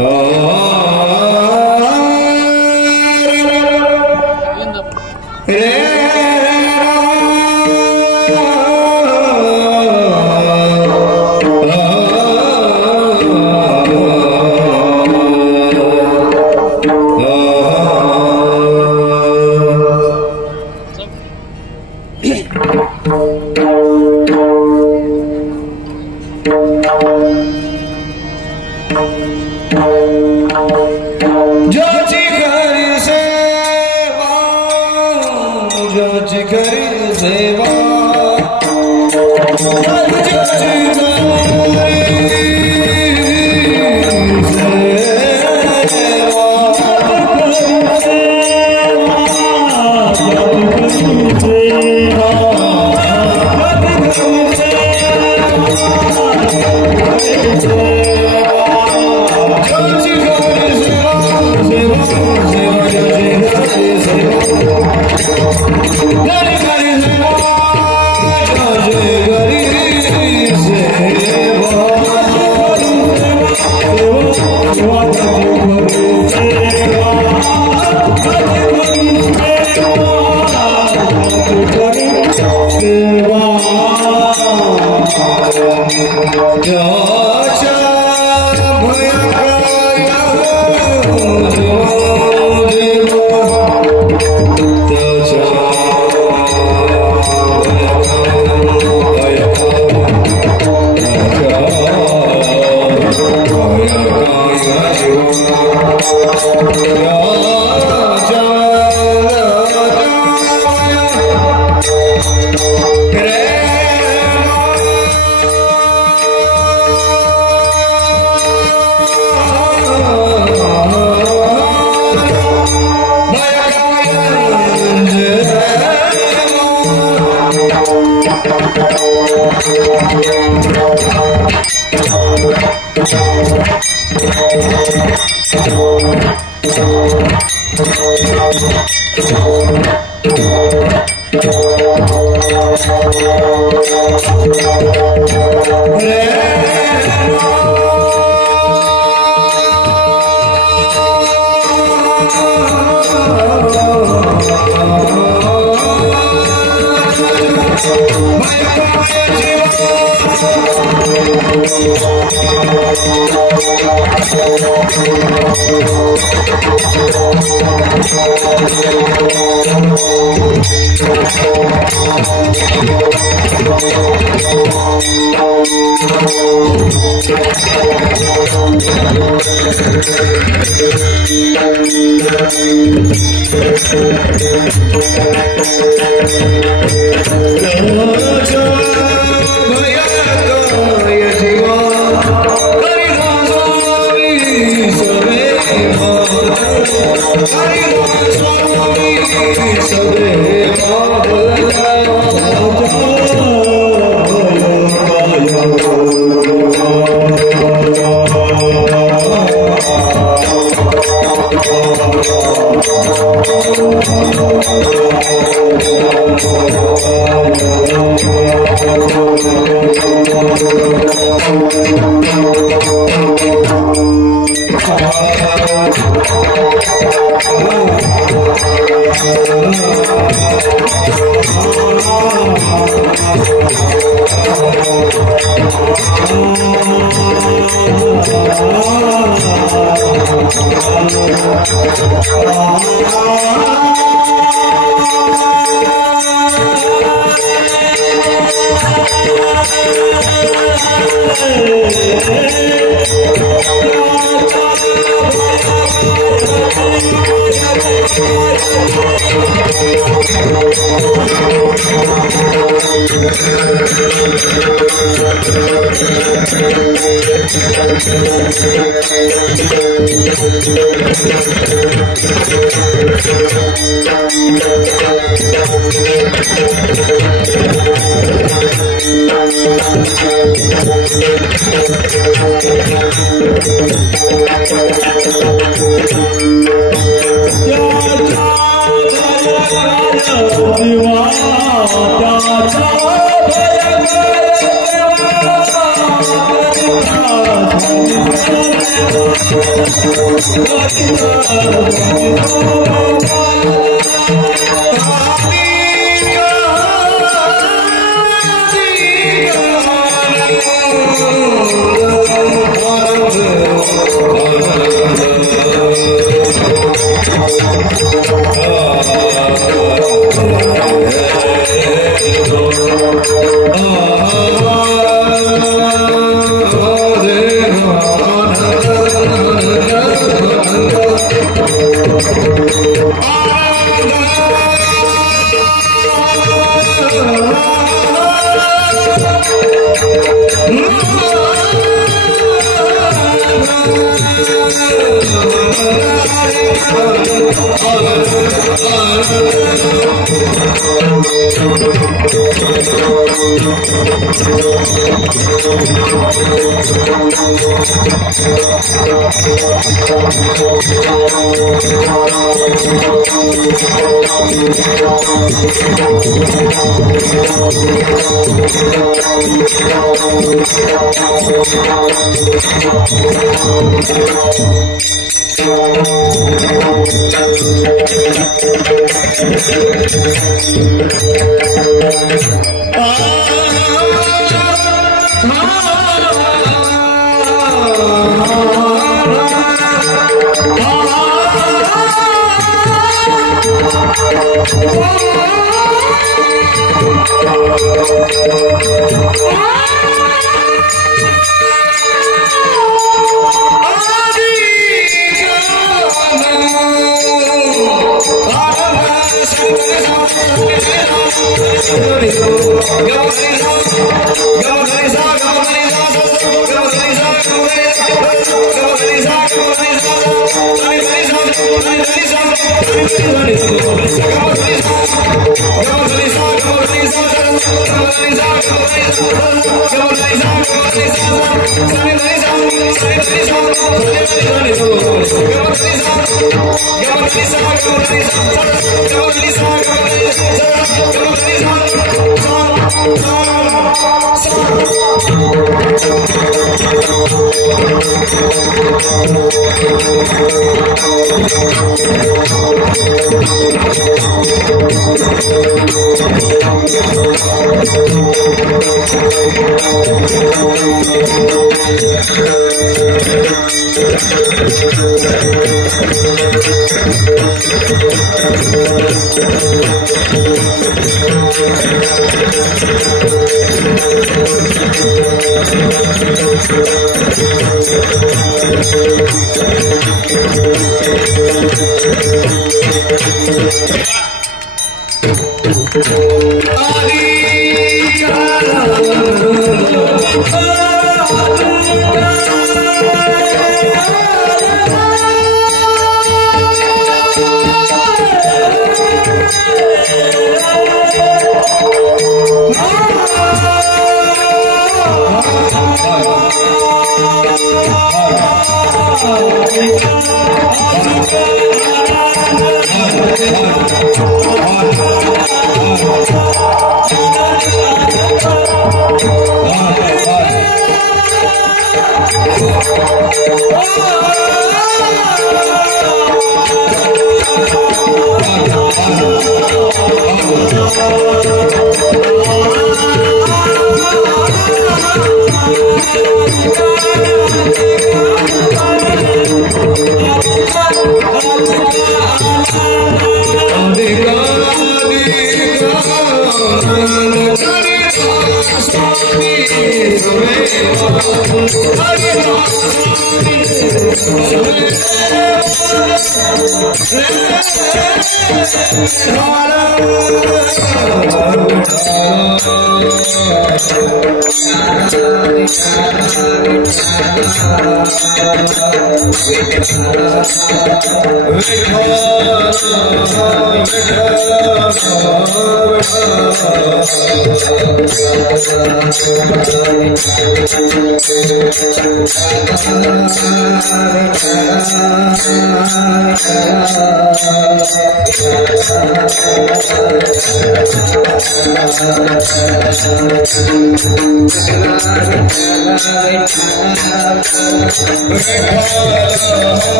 Oh,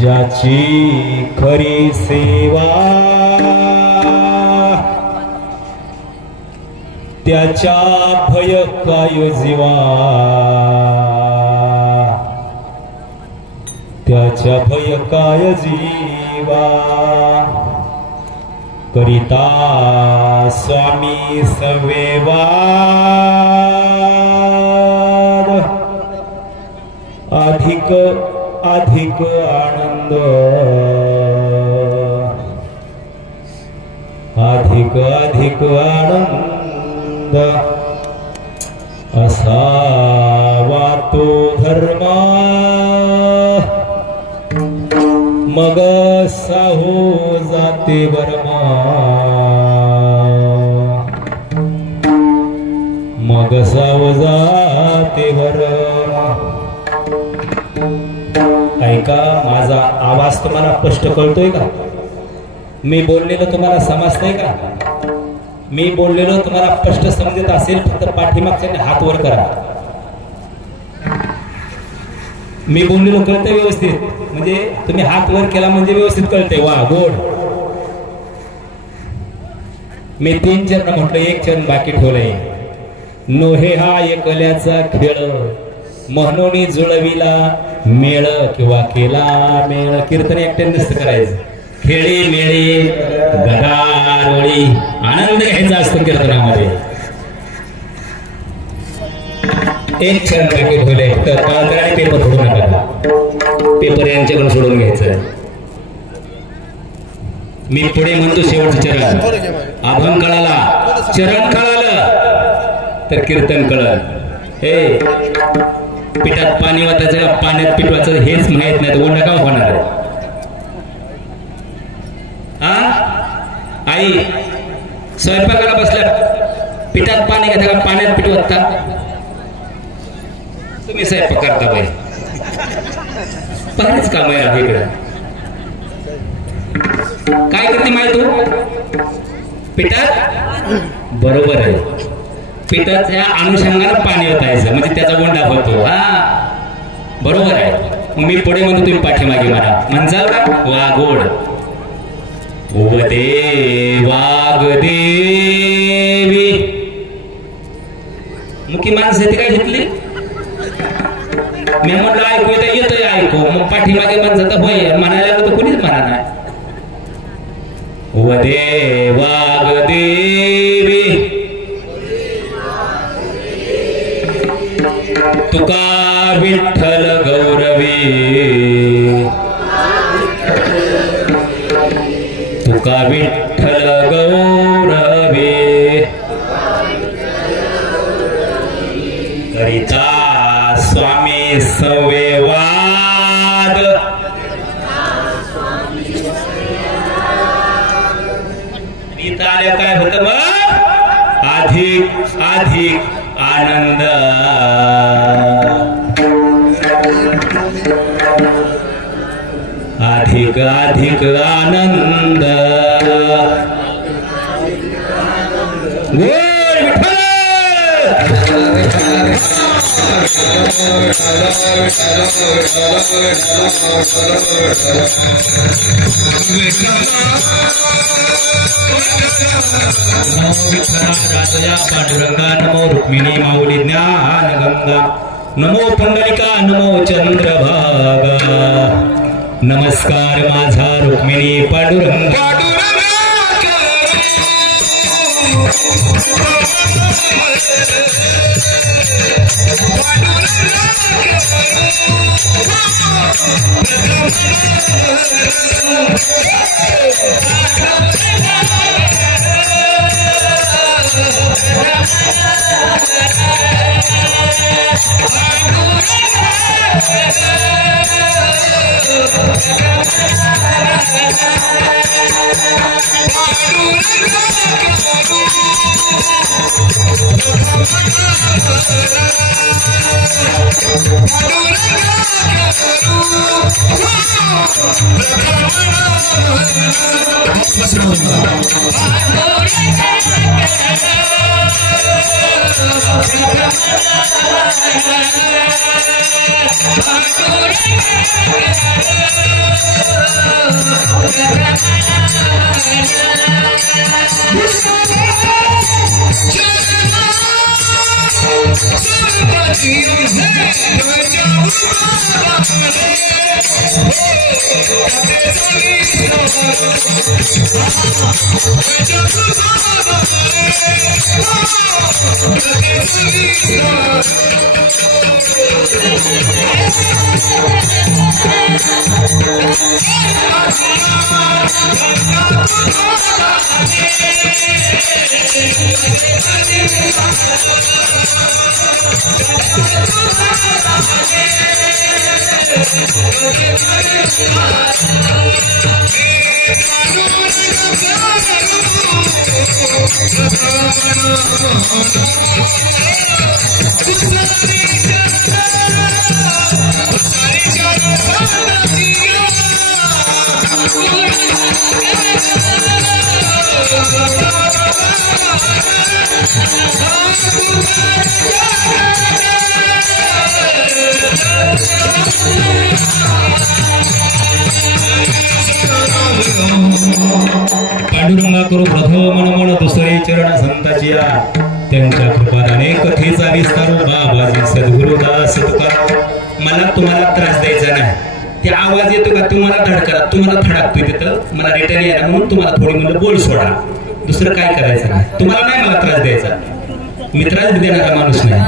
ज्याची खरी सेवा त्याच्या भय काय जीवा, त्याच्या भय काय जीवा, करिता स्वामी सवेवा अधिक अधिक आनंद, अधिक अधिक आनंद, असावा तो धर्म मग साहू जाते वर्मा, मग साहू जाते वर्मा. ऐका, माझा आवाज तुम्हाला स्पष्ट कळतोय का? मी बोललेलं तुम्हाला समजतंय का? मी बोललेलं तुम्हाला स्पष्ट समजत असेल फक्त पाठीमागच्याने हात वर करा. मी बोललेलं कळतंय व्यवस्थित? म्हणजे तुम्ही हात वर केला म्हणजे व्यवस्थित कळतंय. वा, गुड. मी 3 चरण म्हटलं, 1 चरण बाकी ठेवलंय. नोहे हा एकल्याचा खेळ, म्हणून जुळविला मेळ किंवा केला मेळ. कीर्तन एकट्याने नसतं करायचं. खेळी मेळी गदारोळी आनंद घ्यायचा असतो कीर्तनामध्ये. 1 क्षण बाकी ठेवलंय. तर आणि पेपर सोडू नका. पेपर यांच्याकडून सोडून घ्यायचं. मी पुढे म्हणतो शेवटचं चरण. अभंग कळाला, चरण कळालं तर कीर्तन कळलं. हे पिठात पाणी वाटायचं का पाण्यात पीठ वाचायचं हेच माहित नाही तर ओंडा का होणार आहे? आई स्वयंपाकाला बसल्या पिठात पाणी घेता का पाण्यात पीठ वाटता? तुम्ही स्वयंपाक करता बाई पाणीच काम आहे इकडे. काय करते माय तू पिठात? बरोबर आहे, पिठाच्या अनुषंगाने पाणी ओतायचं म्हणजे त्याचा गोंडा होतो. हा बरोबर आहे. मी पुढे म्हणतो तुम्ही पाठीमागे म्हणा. म्हणजाल का? वाघोड उवदे वाघदेवी मुखी माणसं ती काय घेतली? मी म्हटलं ऐकू येतं, येतोय ऐकू. मग पाठीमागे माणसं तर होय म्हणायला तर कोणीच म्हणा नाही. उवदे वाघदेवी तुका विठ्ठल गौरवी तुका विठ्ठल गौरवी करिता स्वामी संवेवाद इथं आल्या काय होतं मग? अधिक अधिक आनंद. अधिक अधिक आनंद. राजया पांडुरंगा नमो रुक्मिणी माऊली ज्ञानगंगा नमो पुंडलिका नमो चंद्रभागा. नमस्कार माझा रुक्मिणी पांडुरंगा. पांडुरंगा करू प्रथम मन दुसरे चरण संताची त्यांच्या कृपात अनेक कथेचा विस्तार बाबाजी सद्गुरुदास तुका. मला तुम्हाला त्रास द्यायचा नाही. ते आवाज येतो का तुम्हाला धडकला तुम्हाला थडकतोय तिथं मला रिटर्न यायला म्हणून तुम्हाला थोडी म्हणलं बोल सोडा. दुसरं काय करायचं नाही. तुम्हाला नाही मला त्रास द्यायचा. मी त्रास देणारा माणूस नाही.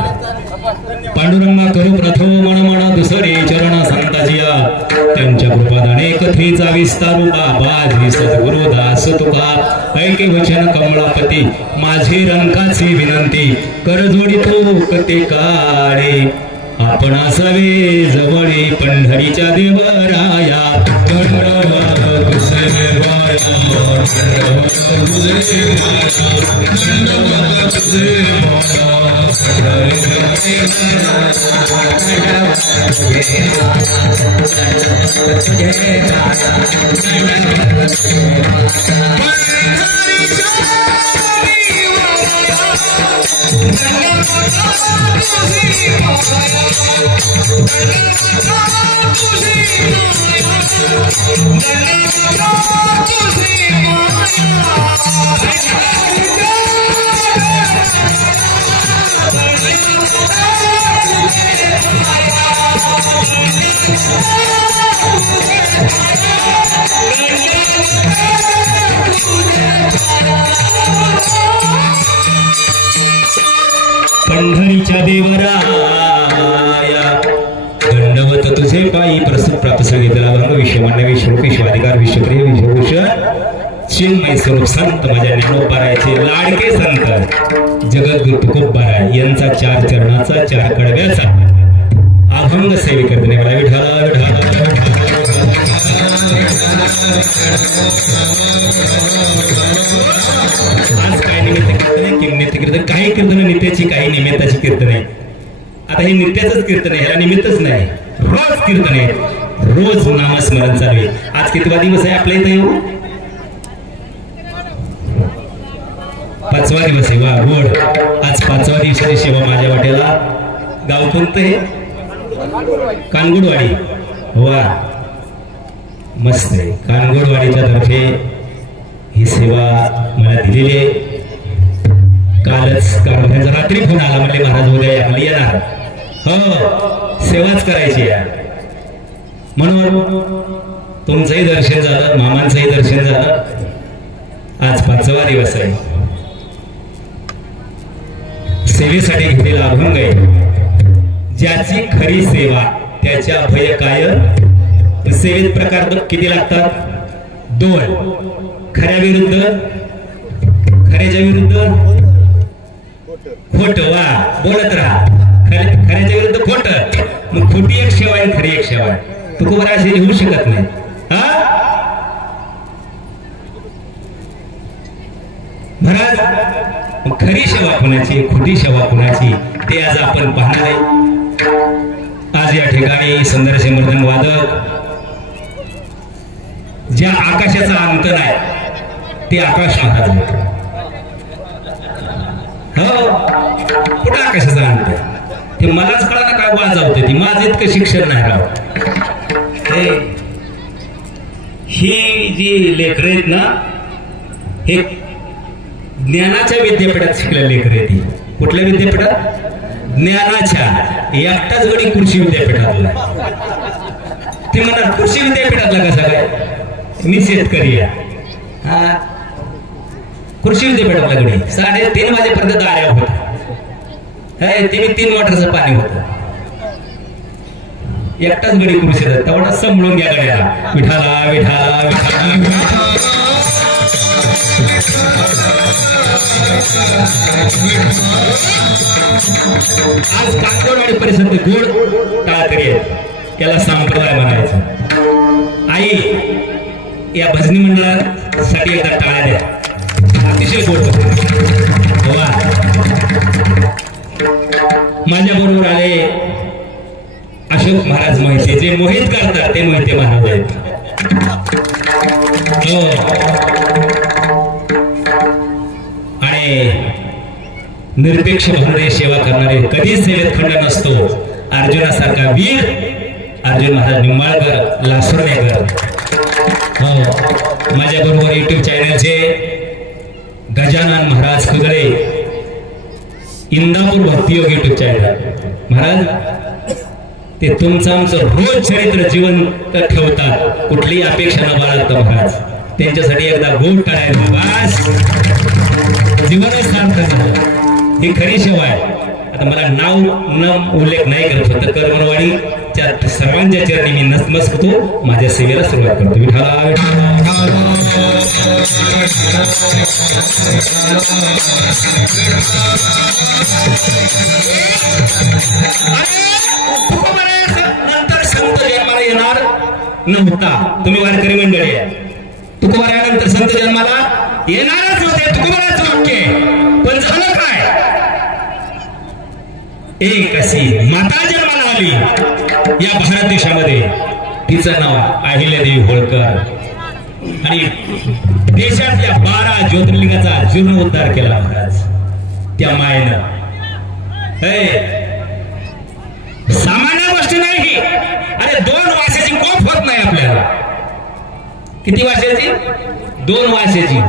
पांडुरंगा करू प्रथम मन दुसरे चरण संताची त्यांच्या कृपात अनेक कथेचा विस्तार बाबाजी सद्गुरुदास तुका. ऐके वचन कमळापती माझे रंकाची विनंती कर जोडी तो कते काळे आपण असावे जवळी पंढरीच्या देवराया पंढरीच्या देवराया दंडवत तुझे पायी प्रस्तुत प्राप्त सांगितला भंग विश्वमान्य विश्वरूप विश्वाधिकार विश्वप्रिय विश्वभूषण चिन्मय स्वरूप संत माझ्या ज्ञानोबारायचे लाडके संत जगद्गुरु तुकोबाराय यांचा 4 चरणाचा 4 कडव्याचा अभंग सेवे करते मला विठाला आज काय निमित्त कीर्तन की नित्य कीर्तन काही कीर्तन नित्याची काही निमित्ताची कीर्तन आहे आता हे नित्याचंच कीर्तन आहे ह्याला निमित्तच नाही रोज कीर्तन आहे रोज नामस्मरण चालू आहे आज कितवा दिवस आहे आपल्या इथे 5वा दिवस आहे वा गोड आज 5वा दिवसाची सेवा माझ्या वाट्याला गाव कोणतं आहे कानगुडवाडी वा मस्त आहे कानगुडवाडीच्या तर्फे ही सेवा मला दिलेली आहे कालच कारभाराचा रात्री फोन आला म्हणजे महाराज उद्या आम्हाला येणार हो सेवाच करायची आहे म्हणून तुमचंही दर्शन झालं मामांचंही दर्शन झालं आज 5वा दिवस आहे सेवेसाठी घेतलेला अभंग आहे ज्याची खरी सेवा त्याच्या भय काय सेवेत प्रकार किती लागतात 2 खऱ्या विरुद्ध खऱ्याच्या विरुद्ध खोट वा बोलत राहा खऱ्याच्या विरुद्ध खोट मग खोटी एक सेवा आहे खरी एक सेवा आहे तुकोबारा असे लिहू शकत नाही हा महाराज खरी सेवा कोणाची खोटी सेवा कोणाची ते आज आपण पाहणार आहे आज या ठिकाणी सुंदर मर्दन वादक ज्या आकाशाचा अंत नाही ते आकाश महाराज हो कुठं आकाशाचा अंत ते मलाच कळा ना काय वाजवते ती माझं इतकं शिक्षण नाही राव ही जी लेकरं आहेत ना हे ज्ञानाच्या विद्यापीठात शिकलेली लेकरं आहेत कुठल्या विद्यापीठात ज्ञानाच्या एकटाच गडी कृषी विद्यापीठातला ते म्हणतात कृषी विद्यापीठातला कसा काय मी शेतकरी आहे हा कृषी विद्यापीठातला गडी 3:30 वाजेपर्यंत दाऱ्या होत ते 3 वॉटरचं पाणी होत एकटाच गडी कृषी तेवढा सांभाळून घ्या गड्याला विठाला विठाला आज काकडवाडी परिसरात गोड टाळकरी आहे त्याला संप्रदाय म्हणायचं आई या भजनी मंडळासाठी एकदा टाळ्या द्या अतिशय गोड माझ्या बरोबर आले अशोक महाराज मोहिते जे मोहित करतात ते मोहिते महाराज आहेत आणि निरपेक्ष भावने सेवा करणारे कधीच सेवेत खंड नसतो अर्जुनासारखा वीर अर्जुन महाराज निंबाळकर लासुर्णेकर हो माझ्या बरोबर YouTube चॅनलचे गजानन महाराज खुगळे इंदापूर भक्तियोग YouTube चॅनल महाराज ते तुमचं आमचं रोज चरित्र जीवन ठेवतात कुठलीही अपेक्षा न बाळगता महाराज त्यांच्यासाठी एकदा गोड टाळायला बस जीवनच सार्थक झालं ही खरी सेवा आहे आता मला नाव न उल्लेख नाही करत फक्त करमरवाडीच्या सर्वांच्या चरणी मी नतमस्तक होतो माझ्या सेवेला सुरुवात करतो विठाला विठाला नंतर संत जन्माला येणार नव्हता. तुम्ही वारकरी मंडळी तुकोबारायानंतर संत जन्माला येणारच होते, तुकोबाराचं वाक्य. पण झालं काय? एक अशी माता जन्माला आली या भारत देशामध्ये. तिचं नाव अहिल्यादेवी होळकर. आणि देशातल्या 12 ज्योतिर्लिंगाचा जीर्णोद्धार केला महाराज त्या मायेनं. सामान्य गोष्ट नाही. अरे 2 वर्षाची कोप होत नाही आपल्याला. किती वर्षाची? 2 वर्षाची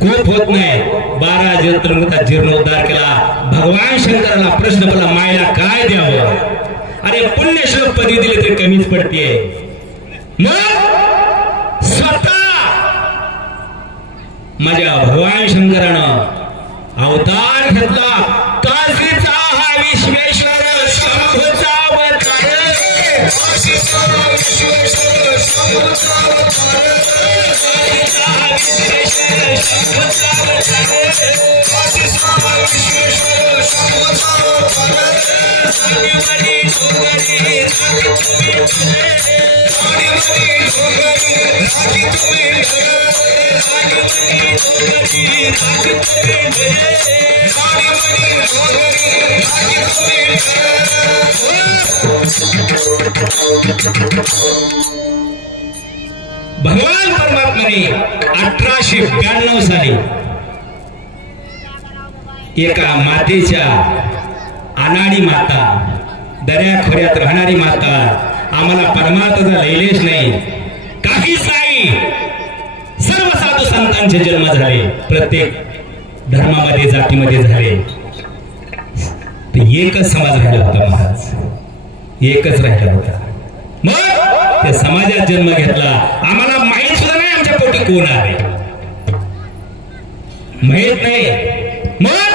कोप होत नाही. 12 ज्योतिर्लिंगाचा जीर्णोद्धार केला. भगवान शंकराला प्रश्न पडला, मायला काय द्यावं? अरे पुण्यश्लोक पदवी दिली तरी कमीच पडते. मग स्वतः माझ्या भगवान शंकरानं अवतार घेतला. काशीचा हा विश्वेश्वर शंभूचा अवतार. काशीचा विश्वेश्वर शंभूचा अवतार. काशीचा विश्वेश्वर शंभूचा अवतार. काशीचा विश्वेश्वर शंभूचा अवतार. सानीमणी डोंगरी राखी तुम्ही भले. सानीमणी डोंगरी राखी तुम्ही भले. सानीमणी डोंगरी राखी तुम्ही भले. सानीमणी डोंगरी राखी तुम्ही भले. भगवान परमात्म्याने 1892 साली एका मातेच्या, अनाडी माता, दर्याखोऱ्यात राहणारी माता, आम्हाला परमार्थाचा लैलेश नाही, काहीच नाही, सर्व साधू संतांचे जन्म झाले, प्रत्येक धर्मामध्ये जातीमध्ये झाले. एकच समाज राहिला होता महाराज, एकच राहिला होता. मग त्या समाजात जन्म घेतला. आम्हाला माहित सुद्धा नाही आमच्या पोटी कोण आहे, माहित नाही. मग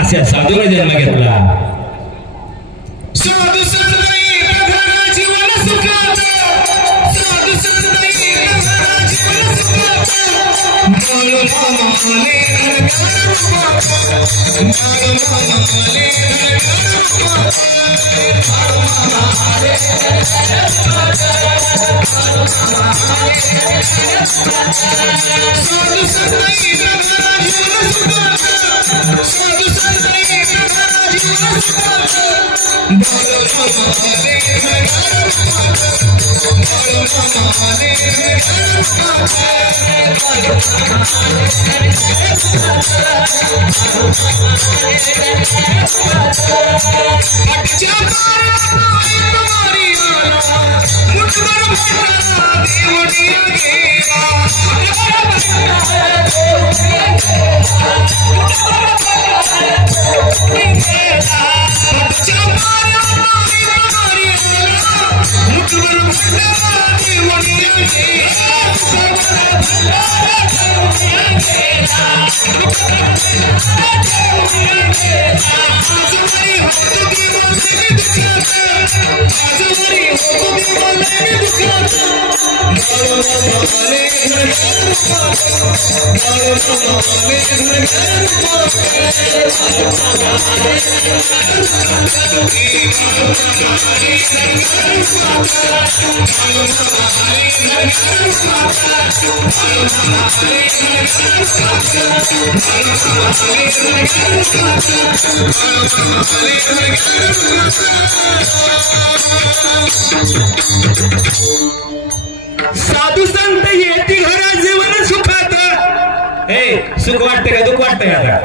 अशा साधूने जन्म घेतला. साधू संतांनी प्रधान जीवन सुखात. साधू संतांनी प्रधान जीवन सुखात. मालो मामा आले घरदार रूपात. मालो मामा आले घरदार रूपात. मालो मामा आले घरदार रूपात. मालो मामा आले घरदार रूपात. साधू संतांनी प्रधान जीवन सुखात. साधू संतांनी प्रधान जीवन सुखात. मालो मामा आले घरदार रूपात. मालो मामा आले घरदार रूपात. मालो मामा आले घरदार रूपात. हटच्या मारा मारी वाला मुठभर भंडारा देवडिया गेला. मुठभर भंडारा देवडिया गेला. मुठभर भंडारा देवडिया गेला. हटच्या मारा मारी वाला मुठभर भंडारा देवडिया गेला. मुठभर भंडारा देवडिया गेला. मुठभर भंडारा देवडिया गेला. आजवरी होतो की बोलणे दुखात. आजवरी होतो की बोलणे दुखात. मालो मामा आले घरदार रूपात. मालो मामा आले घरदार रूपात. मालो मामा आले घरदार रूपात. मालो मामा आले घरदार रूपात. मालो मामा आले घरदार रूपात. मालो मामा आले घरदार रूपात. मालो मामा आले घरदार रूपात. मालो मामा आले घरदार रूपात. साधू संत येती घरा जीवन सुखात. सुख वाटते का दुःख वाटतंय? आता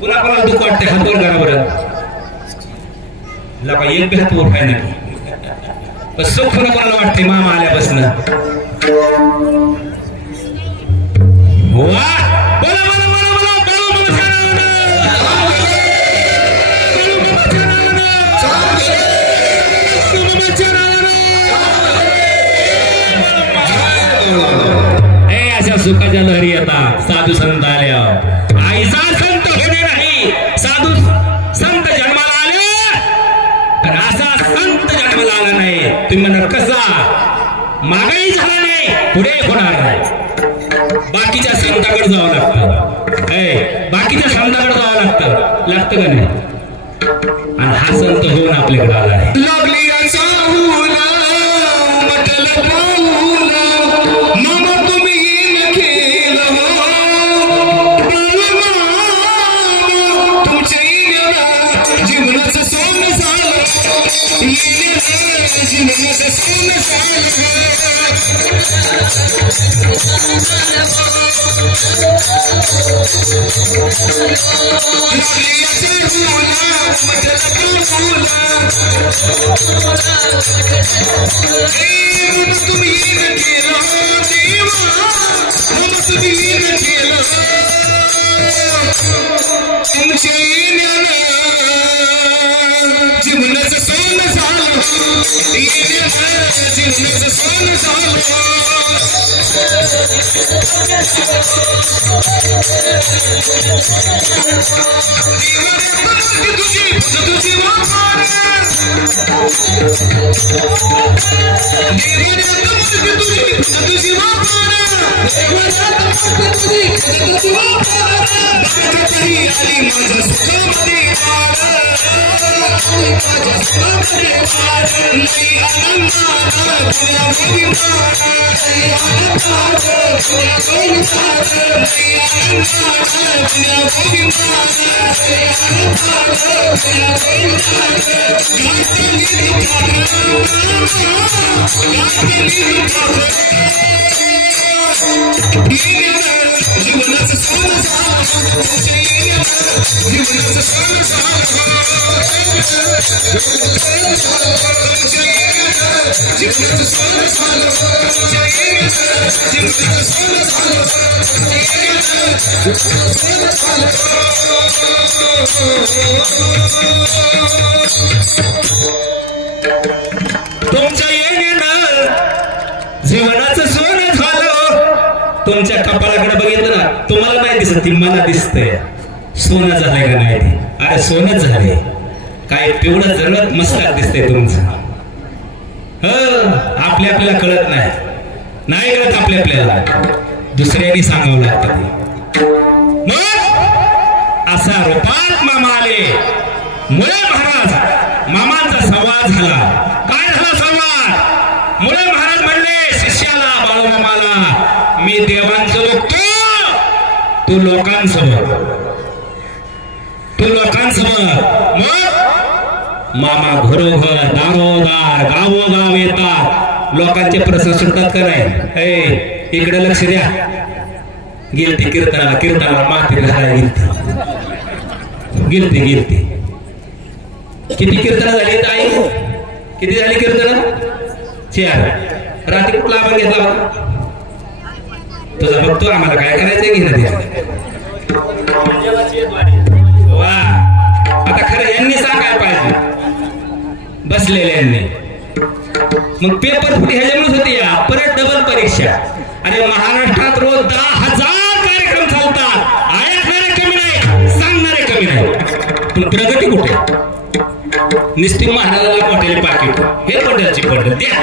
पुन्हा कोणाला दुःख वाटतंय? हात वर करा बरं. लका एक बी हात वर काय नाही. पण सुख कोणाला वाटते? मामा आल्यापासून. वा बोला बोला बोला बोला बोलू अशा सुखाच्या लहरी येतात साधू संत आल्यावर. आईचा संत होणे नाही, साधू संत जन्माला आले पण असा संत जन्माला आला नाही. तुम्ही म्हणा कसा? मागही झाला नाही, पुढे होणार नाही. बाकीच्या संताकडे जावं लागतं, बाकीच्या संताकडे जावं लागतं का नाही? आणि हा संत होऊन आपल्याकडे आला आहे. लागली तुमच्या येण्यानं जीवनाचं सोनं झालं. तुमच्या कपाळाकडे बघितलं ना, तुम्हाला नाही दिसत, ती मला दिसतंय. सोनं झालंय का नाही ते? अरे सोनंच झाले. काय पिवळं जळत मस्तक दिसतंय तुमचं. आपल्याला कळत नाही कळत आपल्याला, दुसऱ्यांनी सांगावं लागतं ते. मग असा रूपात मामा आले. मुळे महाराज मामांचा संवाद झाला. काय झाला संवाद? मुळे महाराज म्हणले शिष्याला, बाळूमामाला, मी देवांचं बघतो, तू लोकांसमोर. मग मामा घरोघर दारोदार गावोगाव येतात. लोकांचे प्रश्न सुटतात का नाही? इकडे लक्ष द्या. गिरती कीर्तनाला माती घालायला गिरती किती कीर्तन झाली ताई? किती झाली कीर्तन? 4. रात्री कुठला आपण घेतला होता? तुझा बघतो, आम्हाला काय करायचंय घेणं. वा, आता खरं यांनी सांगायला पाहिजे बसलेल्यांनी. मग पेपर फुटी ह्याच्यामुळेच होती या. परत डबल परीक्षा. अरे महाराष्ट्रात रोज 10,000 कार्यक्रम चालतात. ऐकणारे कमी नाही, सांगणारे कमी नाही, पण प्रगती कुठे? निस्ती महाराजाला मोठ्याले पाकिट, हे पडलची पडल द्या.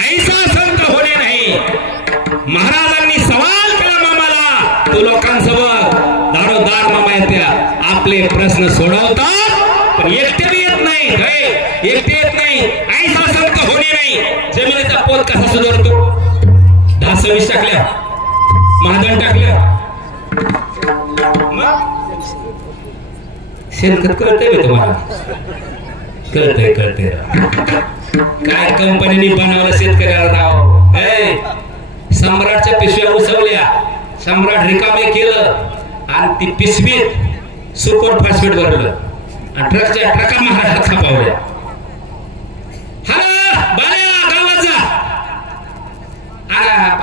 ऐसा संत होणे नाही. महाराजांनी सवाल केला मामाला, तो लोकांसमोर दारोदार मामा येत्या आपले प्रश्न सोडवतात, पण एकटे येत नाही. ऐसा संत होणे नाही. जमिनीचा पोत कसा सुधारतो? 10-20 टाकल्या, महादन टाकल्या, शेणखत कळतंय का तुम्हाला? कळतंय. काय कंपनीने बनवलं शेतकऱ्याला नाव? सम्राटच्या पिशव्या उसवल्या, सम्राट रिकामे केलं आणि ती पिशवीत सुपर फॉस्फेट भरलं आणि ट्रका महाराष्ट्रात छापावल्या.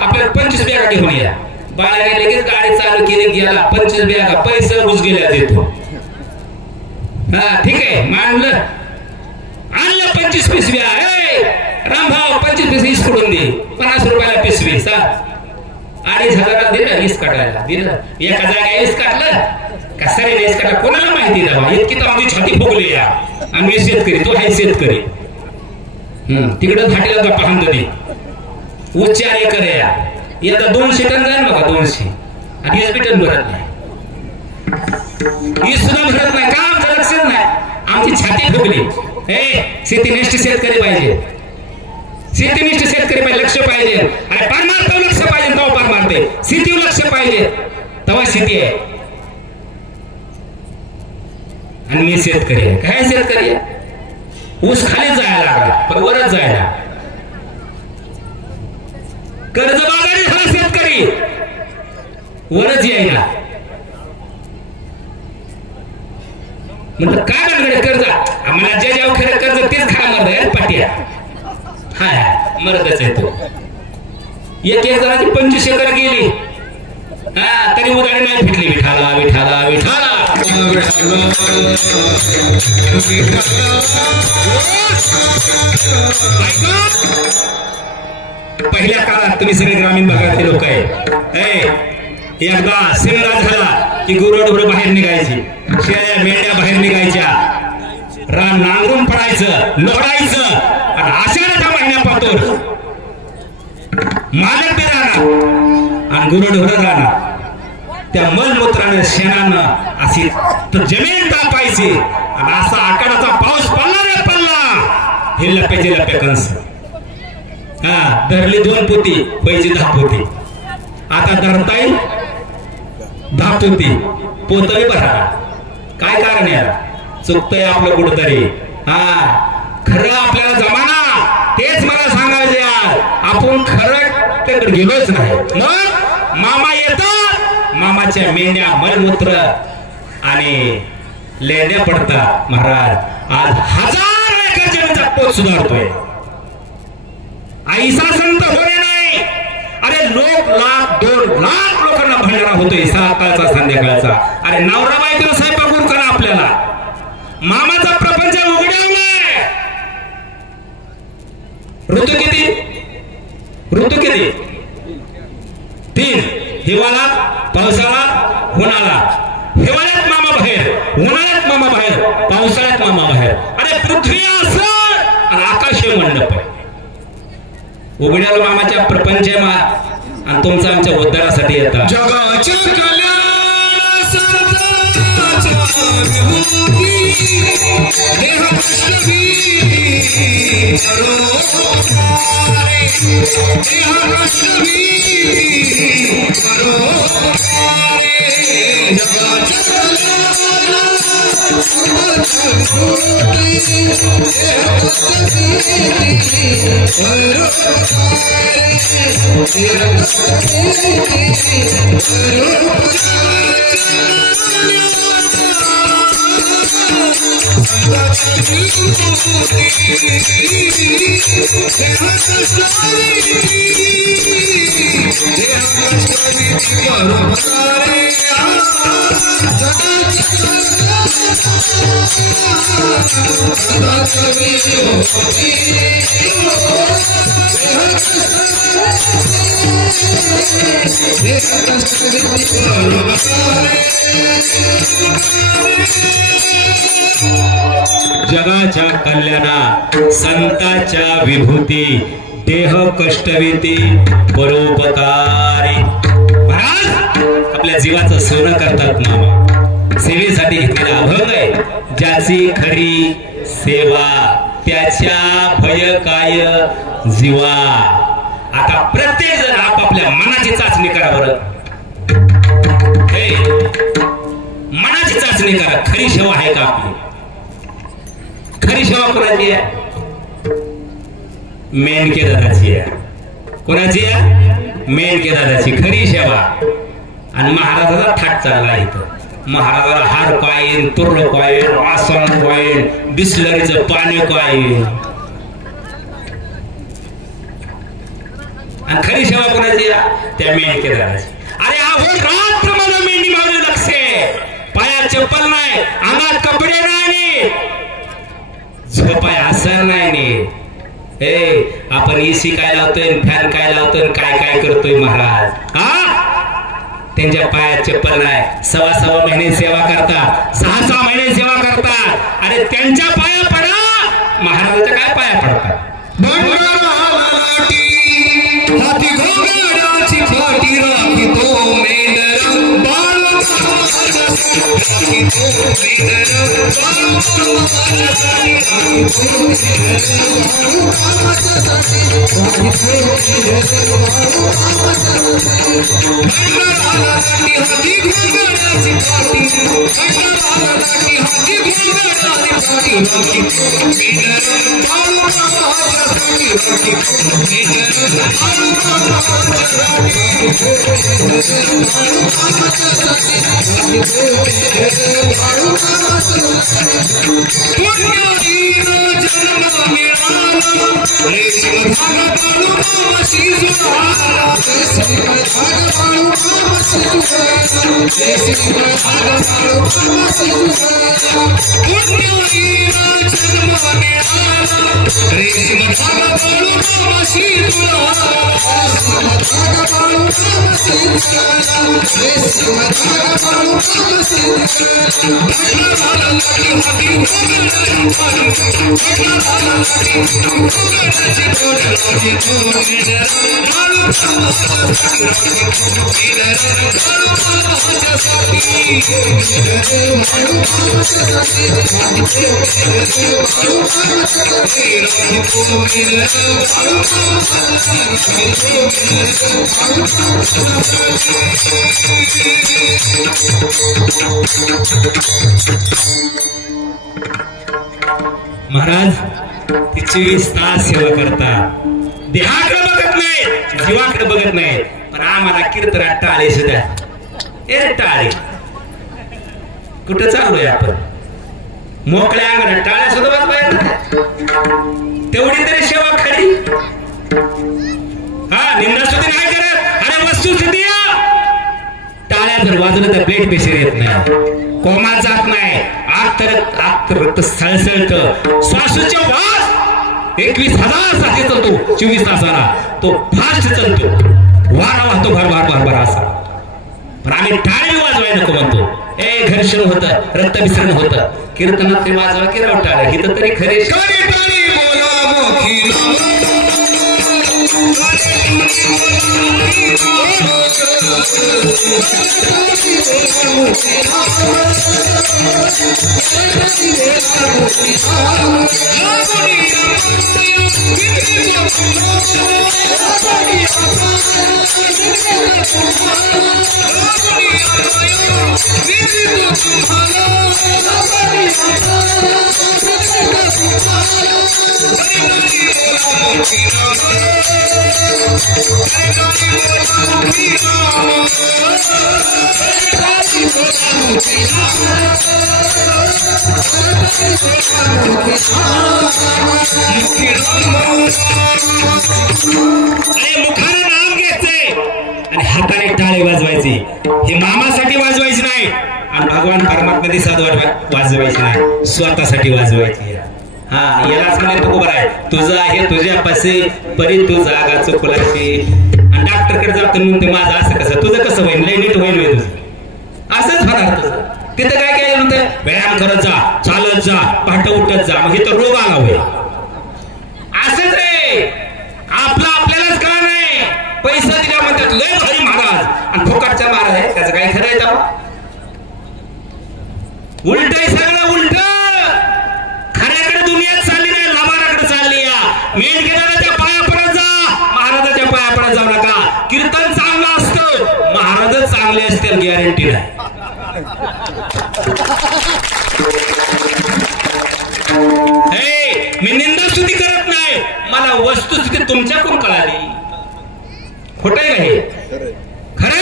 आपल्याला 25 बॅगा घेऊन या. बाळाने लगेच गाडी चालू केली, गेला 25 बॅगा, पैसे घुस गेल्या देतो. ठीक आहे, मानलं, आणलं 25 पिशव्या. रामभाऊ 25 पिशवी इस्कडून दे, 50 रुपयाला पिशवी. 2,500 दिलं इस काढायला, दिलं. एका जागा इस काढलं का सरी इस काढलं, कोणाला माहिती नाही. इतकी तर आमची छाती फुगली या. आणि मी शेतकरी, तो आहे शेतकरी. तिकडे घाटीला गप्पा हाणतो ती उच्चार एकर येता 200 टन जाईल बघा 200 आणि हॉस्पिटल भरत नाही ही सुद्धा भरत नाही का आमचं लक्षच नाही आमची छाती फुगली शेतीनिष्ठ शेतकरी पाहिजे शेतीनिष्ठ शेतकरी पाहिजे लक्ष पाहिजे अरे पार मारतो लक्ष पाहिजे तेव्हा पार मारते शेतीवर लक्ष पाहिजे तेव्हा शेती आहे आणि मी शेतकरी आहे काय शेतकरी आहे ऊस खाली जायला लागला पण वरच जायला कर्जबाजारी झाला शेतकरी वरच यायला म्हटलं काय बनगडे कर्ज आम्हाला जे जेव्हा खरं कर्ज तेच खा मरत पाट्या हाय मरतच आहे तो एक जणाची 25 एकर गेली तरी उदाडी नाही फिटली विठाला विठाला विठाला पहिल्या काळात तुम्ही सगळे ग्रामीण भागातले लोक आहे एकदा सेमिनार झाला की गुरढोरं बाहेर निघायची शेळ्या मेंढ्या बाहेर निघायच्या रान नांगरून पडायचं लोढायचं आणि आषाढच्या महिन्यापासून मालक बी राहणार आणि गुरढोरं राहणार त्या मलमूत्रानं शेणानं अशी जमीन तापायची आणि असा आकाराचा पाऊस पडला रे पडला हे लप्याचे लप्या कंस धरली 2 पोती पैसे 10 पोती आता धरता येईल 10 पोती पोतही भरा काय कारण आहे चुकतंय आपलं कुठतरी खरं आपल्याला जमाना तेच मला सांगायचे आपण खरं त्याकडे गेलोच नाही मग मामा येतात मामाच्या मेंढ्या मलमूत्र आणि लेंड्या पडतात महाराज आज 1000 एकर जमीनचा पोत सुधारतोय ऐसा संत होणे नाही अरे लोक 1,00,000 2 लाख लोकांना भंडारा होतोय सकाळचा संध्याकाळचा अरे नवरा बायकोला स्वयंपाक करा आपल्याला मामाचा प्रपंच उघडवलाय ऋतू किती 3 हिवाळा पावसाळा उन्हाळा हिवाळ्यात मामा बाहेर उन्हाळ्यात मामा बाहेर पावसाळ्यात मामा बाहेर अरे पृथ्वी असं आणि आकाश मंडप आहे उघड्याला मामाच्या प्रपंच आणि तुमचा आमच्या उद्धारासाठी येतात जगाच्या जगाच्या कल्याणा संताच्या विभूती देह कष्टवेती परोपकारी महाराज आपल्या जीवाचं सोनं करतात मामा सेवेसाठी घेतलेला अभंग आहे ज्याची खरी सेवा त्याच्या भय काय जीवा आता प्रत्येक जण आपापल्या मनाची चाचणी करा बरं मनाची चाचणी करा खरी सेवा आहे का आपली खरी सेवा कोणाची आहे मेंढके दादाची आहे कोणाची आहे मेंढके दादाची खरी सेवा आणि महाराजाचा थाट चालला इथं महाराजाला हार कॉईन तुर्र कॉईन वासण कॉईन बिस्लरीचं पाणी कॉईन आणि खरी सेवा कोणाची त्या मेंढके दादाची अरे अहो रात्र मला मेंढी मावली लक्ष पायात चप्पल नाही अंगात कपडे नाही झोपाय असर नाही आपण एसी काय लावतोय फॅन काय लावतोय काय काय करतोय महाराज त्यांच्या पायात चप्पल नाही 6.5 महिने सेवा करतात 6 महिने सेवा करतात अरे त्यांच्या पाया पडा महाराजाच्या काय पाया पडतात हाती घोगडाची फाटी राखी तो मेंढर बाळू राखी तो मेंढर महाराज ती 24 तास सेवा करतात, देहाकडे बघत नाही, जीवाकडे बघत नाही. पण आम्हाला कीर्तनात टाळे सुद्धा ए टाळे कुठं चाललोय आपण? मोकळ्या अंगणात टाळ्या सुद्धा वाजवायला तेवढी तरी सेवा खरी. हा निंदास्तुती नाही करत आणि वस्तुस्थिती टाळ्या जर वाजवलं तर ब्लड प्रेशर येत नाही, कोमा जात नाही, आत रक्त सळसळत, श्वासोच्या वास 21,000 साठी चालतो 24 तासाला, तो फास्ट चालतो, वारा वाहतो भर असा. पण आम्ही टाळी वाजवाय नको म्हणतो. घर्षण होतं, रक्तभिसरण होतं, कीर्तनात ते वाजवा की राव टाळ्या हिथं तरी खरे मुखाने नाम घ्यायचंय आणि हाताने टाळे वाजवायची. हे मामासाठी वाजवायची नाही आणि भगवान परमात्मा साध वाजवायची नाही, स्वतःसाठी वाजवायची. हा यालाच म्हणे तू बरं आहे, तुझं आहे तुझ्यापाशी परी तू जागा चुकलाची. आणि डॉक्टरकडे जातो म्हणून ते माझं असं कसं, तुझं कसं होईल, लय नीट होईल तुझं, असंच होणार तुझं. तिथं काय काय म्हणतं, व्यायाम करत जा, चालत जा, पहाटे उठत जा, मग इथं रोग आला होईल. असंच आहे आपलं, आपल्यालाच का नाही पैसा दिला म्हणतात लय भारी महाराज आणि फुकटचा महाराज आहे, त्याचं काय खरं आहे? उलट आहे सगळं उलट. खऱ्याकडे दुनियात चालली नाही, लबाडाकडे चालली या. मेन केदाराच्या पाया पडत जा, महाराजाच्या पाया पडत जाऊ नका. कीर्तन चांगलं असतं, महाराजच चांगले असतील गॅरंटी नाही. मी निंदास्तुती करत नाही, मला वस्तुस्थिती तुमच्याकडून कळाली. खोट आहे का हे? खरे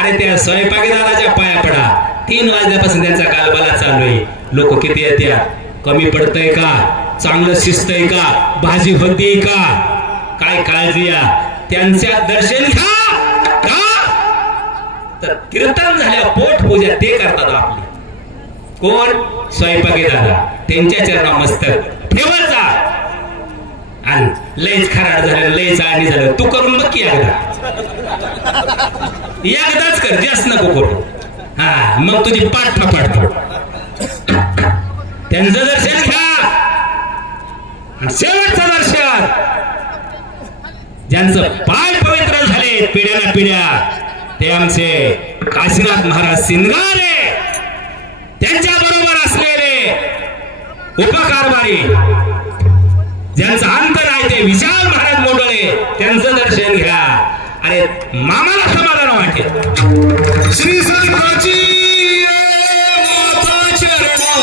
अरे त्या स्वयंपाकी दादाच्या पाया पडा. 3 वाजल्यापासून त्यांचा कालबाला चालू आहे. लोक किती येतात, कमी पडतंय का, चांगलं शिस्तय का, भाजी होती का, काय काळजी या. त्यांच्या दर्शन घ्या का, तर कीर्तन झाल्या पोट पूजा ते करतात आपली. कोण? स्वयंपाकी दादा. त्यांच्या चरणा मस्तक ठेवायचा. आणि लयच खराड झालं, लयच आणि झालं, तू करून बघ की एकदाच कर, जास्त नको करू. हा मग तुझी पाठ फाडतो. त्यांचं दर्शन घ्या. शेवटचं दर्शन ज्यांचं पाय पवित्र झाले पिढ्याना पिढ्या ते आमचे काशीनाथ महाराज सिंगारे, त्यांच्या बरोबर असलेले उपकारभारी ज्यांचं अंतर आहे ते विशाल महाराज मोडळे, त्यांचं दर्शन घ्या. अरे मामाला समाधान वाटेल. श्री संताची माता चरणावरी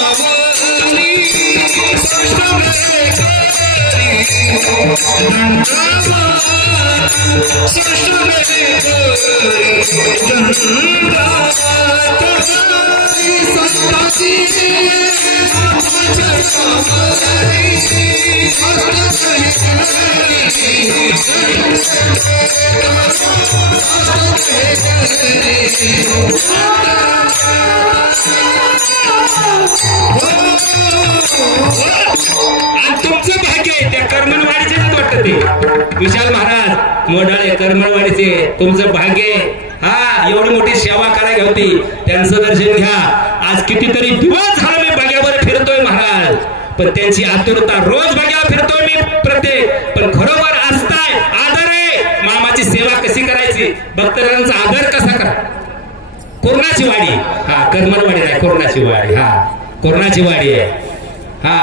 तुमचं भाग्य आहे त्या कर्मणवाडीचे वाटत ते विशाल महाराज मोडाळे कर्मणवाडीचे तुमचं भाग्य. हा एवढी मोठी सेवा करायला होती, त्यांचं दर्शन घ्या. आज कितीतरी दिवस झाला मी बग्यावर फिरतोय महाराज, पण त्यांची आतुरता रोज बग्यावर फिरतोय मी प्रत्येक, पण खरोबर असताय आदर आहे. मामाची सेवा कशी करायची, भक्तांचा आदर कसा करा. कोरोनाची वाडी, हा कर्मणवाडी नाही कोरोनाची वाडी, हा कोरोनाची वाडी आहे. हा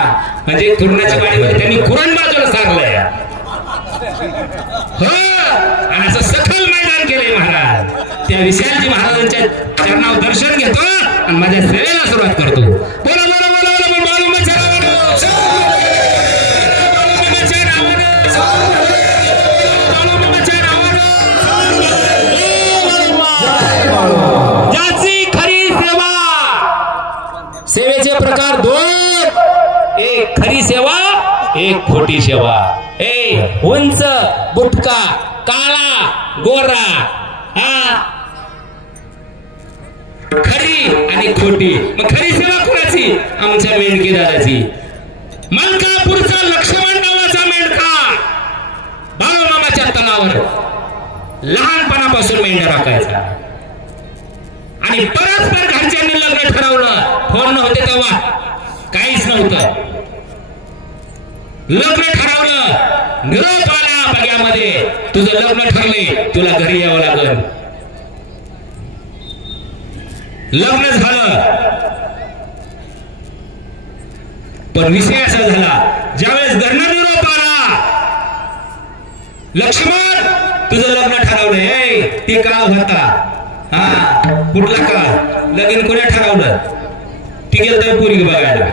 म्हणजे कोरोनाची वाडीमध्ये त्यांनी कुराण बाजूला सारलंय हो, आणि असं सखल मैदान केलंय महाराज. त्या विशालजी महाराजांच्या चरणावर दर्शन घेतो आणि माझ्या सेवेला सुरुवात करतो. बोला बोला बोला बोला बाळूमामाच्या नावानं ज्याची खरी सेवा. सेवेचे प्रकार दोन, एक खरी सेवा, एक खोटी सेवा. उंच बुटका काळा गोरा, हा खरी आणि खोटी. मग खरी सेवा कोणाची, आमच्या मेंढके दादाची. मलकापूरचा लक्ष्मण नावाचा मेंढका बाळूमामाच्या तलावर लहानपणापासून मेंढ्या राखायचा, आणि परस्पर घरच्यांनी लग्न ठरवलं. फोन नव्हते तेव्हा, काहीच नव्हतं. लग्न ठरवलं, निरोप आला बग्यामध्ये, तुझं लग्न ठरले, तुला घरी यावं लागल. लग्न झालं, पण विषय असा झाला, ज्यावेळेस घरनं निरोप आला, लक्ष्मण तुझं लग्न ठरवलंय. ती काळ होता, हा कुठला काळ, लगीन कोणी ठरवलं, ती गेलं तर पोरगी बघायला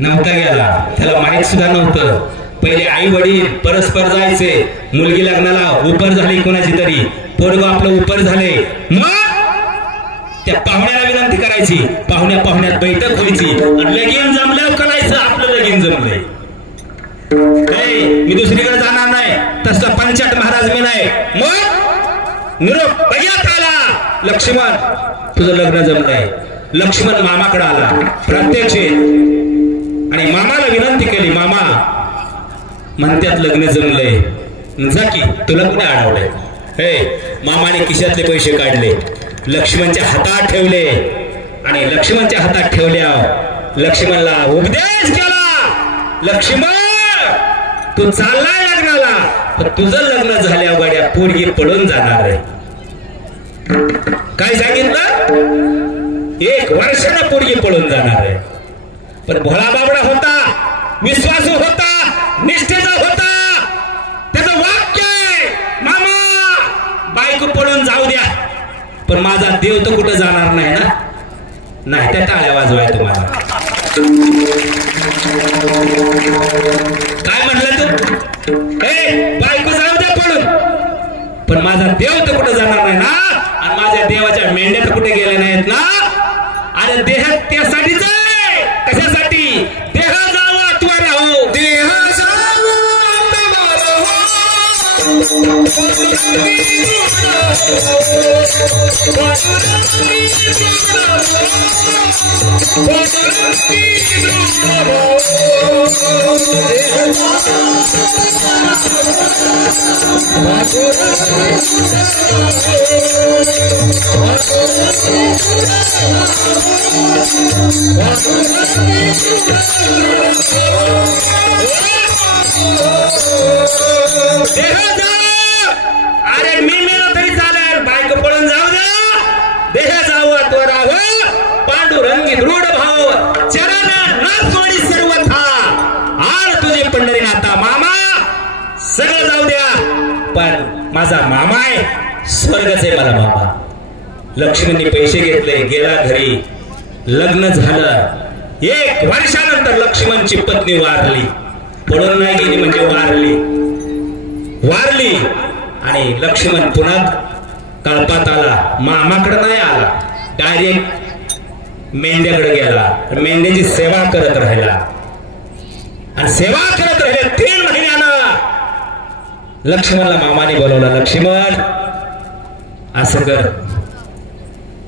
नव्हता गेला, त्याला माहित सुद्धा नव्हतं. पहिले आई वडील परस्पर जायचे, मुलगी लग्नाला उपर झाली कोणाची तरी, पोरग आपलं उपर झाले, मग त्या पाहुण्याला विनंती करायची, पाहुण्यात बैठक व्हायची, लगीन जमल्यावर करायचं आपलं लगीन जमलंय. मी दुसरीकडे जाणार नाही, तसं पंचाट महाराज मी नाही. मग निरोप बघ्यात आला, लक्ष्मण तुझं लग्न जमलंय. लक्ष्मण मामाकडे आला प्रत्यक्ष, आणि मामाला विनंती केली. मामा म्हणत्यात लग्न जमलंय, जा की, तुला कुठे अडवलंय. मामाने खिशातले पैसे काढले, लक्ष्मणच्या हातात ठेवले, आणि लक्ष्मणच्या हातात ठेवल्यावर लक्ष्मणला उपदेश केला. लक्ष्मण तू चाललाय लग्नाला, पण तुझं लग्न झाल्यावर गाड्या पोरगी पडून जाणार आहे. काय सांगितलं, 1 वर्षानं पोरगी पडून जाणार आहे. पण भोळा बाबडा होता, विश्वासू होता, निष्ठेचा होता. त्याचं वाक्य आहे, मामा बायको पडून जाऊ द्या, पण माझा देव तर कुठं जाणार नाही ना. नाही, त्या टाळ्या वाजवाय तुम्हाला. काय म्हटलं तू, बायको जाऊ द्या पडून, पण माझा देव तर कुठं जाणार नाही ना. आणि माझ्या देवाच्या मेंढ्या तर कुठे गेल्या नाहीत ना. अरे देह त्यासाठीच आहे, कशासाठी, देह जावा त्वर हो, देह जावा What जा. अरे मी मेलो तरी चालेल, बायको पळून जाऊ द्या. देह जाऊ त्वर राहो पांडुरंगी दृढ भाव चरण न सोडी सर्वथा. आळ तुझे पंढरीनाथा मामा, सगळं जाऊ द्या पण माझा मामा आहे, स्वर्गच आहे मला मामा. लक्ष्मणने पैसे घेतले, गेला घरी, लग्न झालं. 1 वर्षानंतर लक्ष्मणची पत्नी वारली. पळून नाही गेली म्हणजे वारली. आणि लक्ष्मण पुन्हा कळपात आला. मामाकडे नाही आला, डायरेक्ट मेंढ्याकडे गेला. मेंढ्याची सेवा करत राहिला आणि सेवा करत राहिले. 3 महिन्यानं लक्ष्मणला मामाने बोलवलं. लक्ष्मण असं कर,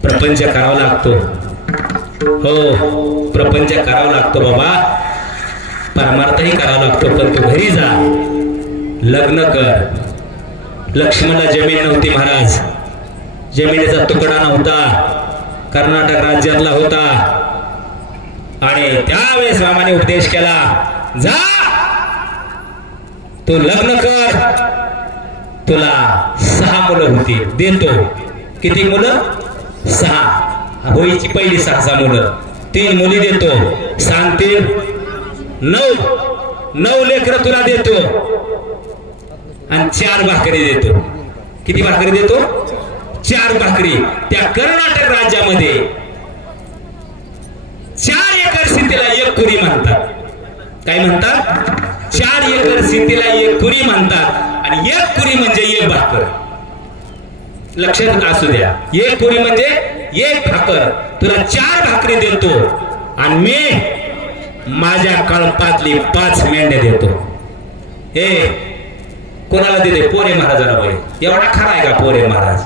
प्रपंच करावा लागतो. हो प्रपंच करावा लागतो बाबा, परमार्थही करावा लागतो, पण तू घरी जा, लग्न कर. लक्ष्मणला जमीन नव्हती महाराज, जमिनीचा तुकडा नव्हता, कर्नाटक राज्यातला होता. आणि त्यावेळेस मामाने उपदेश केला, जा तू लग्न कर, तुला 6 मुलं होती देतो. किती मुलं? 6. होईची पहिली 6 मुलं, 3 मुली देतो. सांगतील 9 लेकरं तुला देतो आणि 4 भाकरी देतो. किती भाकरी देतो? 4 भाकरी. त्या कर्नाटक राज्यामध्ये 4 एकर शेतीला 1 कुरी म्हणतात. काय म्हणतात? 4 एकर शेतीला 1 कुरी म्हणतात. आणि 1 कुरी म्हणजे 1 भाकर. लक्षात असू द्या, 1 कुरी म्हणजे 1 भाकर. तुला 4 भाकरी देतो आणि मी माझ्या कळपातली 5 मेंढ्या देतो. हे कोणाला देते? पोरे महाराजाला. बाई एवढा खरा आहे का पोरे महाराज?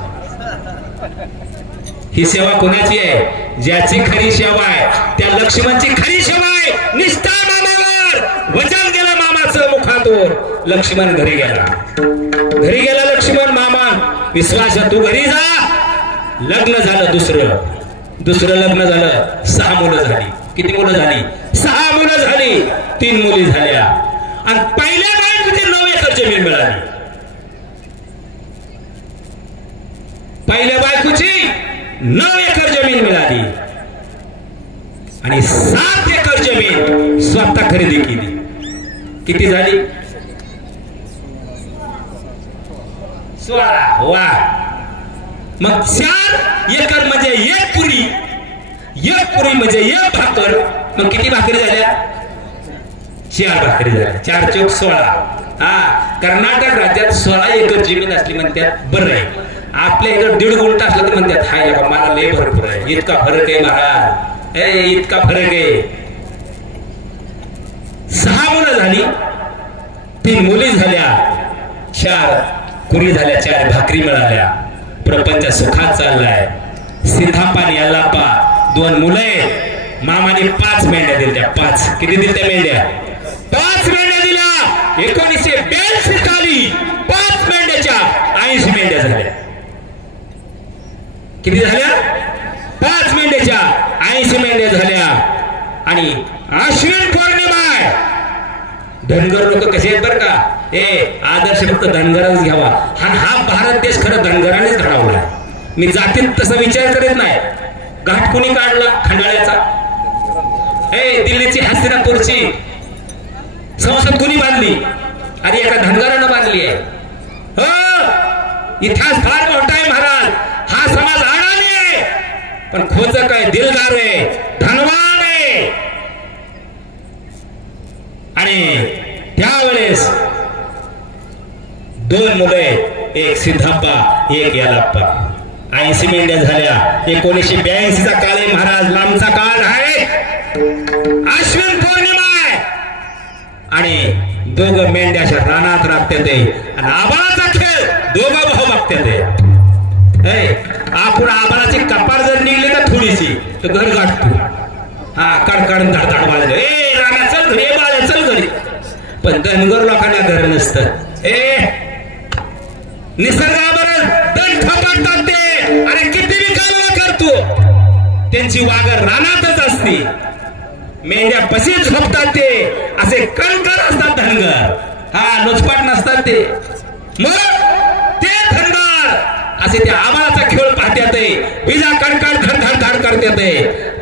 ही सेवा कोणाची आहे? ज्याची खरी सेवा आहे त्या लक्ष्मणची खरी सेवा आहे. निष्ठा मामावर, वचन गेलं मामाचं मुखातून. लक्ष्मण घरी गेला लक्ष्मण. मामा विश्वास, तू घरी जा. लग्न झालं, दुसरं लग्न झालं. 6 मुलं झाली. किती मुलं झाली? 6 मुलं झाली. 3 मुली झाल्या. आणि पहिल्या बायकोची 9 एकर जमीन मिळाली. पहिल्या बायकोची 9 एकर जमीन मिळाली आणि 7 एकर जमीन स्वतः खरेदी केली. किती झाली? 16. वा. मग 4 एकर म्हणजे 1 पुरी. 1 पुरी म्हणजे 1 भाकर. मग किती भाकरी झाल्या? 4 भाकरी झाल्या. 4 चौक 16. हा, कर्नाटक राज्यात 16 एकर जमीन असली म्हणतात. बरं आहे. आपल्या इकडे 1.5 गुंठ असलं तर म्हणतात हाय मला लय भरपूर आहे. इतका फरक आहे महाराज, इतका फरक आहे. 6 मुलं झाली, 3 मुली झाल्या, 4 कुरी झाल्या, 4 भाकरी मिळाल्या. प्रपंच सुखात चाललाय. सिद्धाप्पा आणि यल्लाप्पा 2 मुलं आहेत. मामाने 5 मेंढ्या दिल्या. 5 किती दिल्या मेंढ्या? 5 मेंढ्या दिल्या. 1982 साली 5 मेंढ्याच्या 80 मेंढ्या झाल्या. किती झाल्या? 5 मेंढ्याच्या 80 मेंढ्या झाल्या. आणि आश्विन पौर्णिमा आहे. धनगर लोक कसे आहेत बरं का? आदर्श फक्त धनगरच घ्यावा. हा भारत देश खरं धनगरानेच घडवला. मी जातीत तसा विचार करीत नाही. घाट कुणी काढला? खंडाळ्याचा. दिल्लीची हस्तिनापूरची संसद कुणी बांधली? अरे एका धनगरानं बांधली आहे. हो, इतिहास फार मोठा आहे महाराज. हा समाज अडाणी आहे पण खोचक आहे, दिलदार आहे, धनवान आहे. आणि त्यावेळेस 2 मुले, 1 सिद्धाप्पा, 1 यल्लाप्पा. 80 मेंढ्या झाल्या. 1982 चा काळ आहे महाराज. लांबचा काळ आहे. आश्विन पौर्णिमा आहे. आणि 2 मेंढ्या अशा रानात राबतात. आणि आबाळाचा खेळ 2 भाऊ बघतात. आपण आबाळाची कपाळ जर निघली ना थोडीशी तर घर गाठतो. हा, कडकड धडधड वाजले. राणा चल घरी, बाळा चल घरी. पण धनगर लोकांना घर नसतं. निसर्गावर दंड पाडतात ते. अरे किती बी कालवा करतो, त्यांची वाघर रानातच असते. मेंढ्या पशीच झोपतात ते. असे कणकर असतात धनगर. हा, लोचपाट नसतात ते. मग ते थंडार असे ते आबाळाचा खेळ पाहत्यात, विजा कडकड खडखड धाड करतात,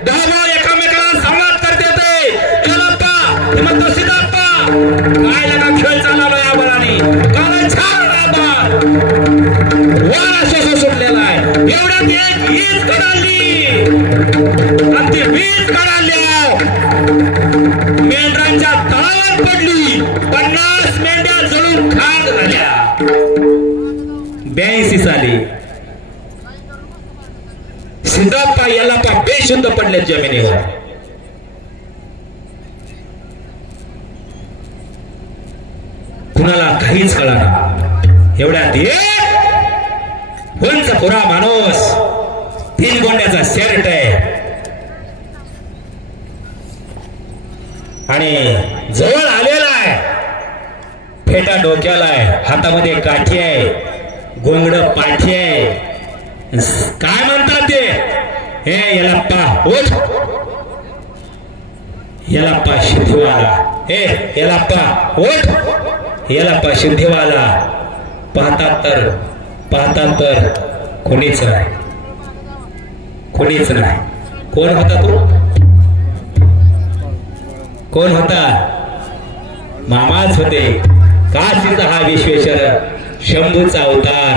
धावा एकामेकाला संवाद करतात. ते म्हणतो सिद्धप्पा काय लगा खेळ चालवलाय आबाळाने, कारण छान आबाळ वारा शोष सुटलेला आहे. एवढ्यात एक वीज कडाली आणि ती वीज कडाल्या मेंढरांच्या तळावर पडली. 50 मेंढ्या जळून खाक झाल्या. 82 साली सिद्धप्पा यल्लाप्पा बेशुद्ध पडले जमिनीवर. कुणाला काहीच कळणार. एवढ्यात एक उंच पुरा माणूस 3 गोंड्याचा शर्ट आहे आणि जवळ आलेला आहे. फेटा डोक्याला आहे, हातामध्ये काठी आहे, गोंगड पाठी आहे. काय म्हणतात ते, हे यल्लाप्पा उठ, यल्लाप्पा शिंदेवाला, हे यल्लाप्पा उठ, यल्लाप्पा शिंदेवाला. पाहतात तर कोणीच नाही, कोणीच नाही. कोण होता तो, कोण होता? मामाच होते. काशीचा हा विश्वेश्वर शंभूचा अवतार.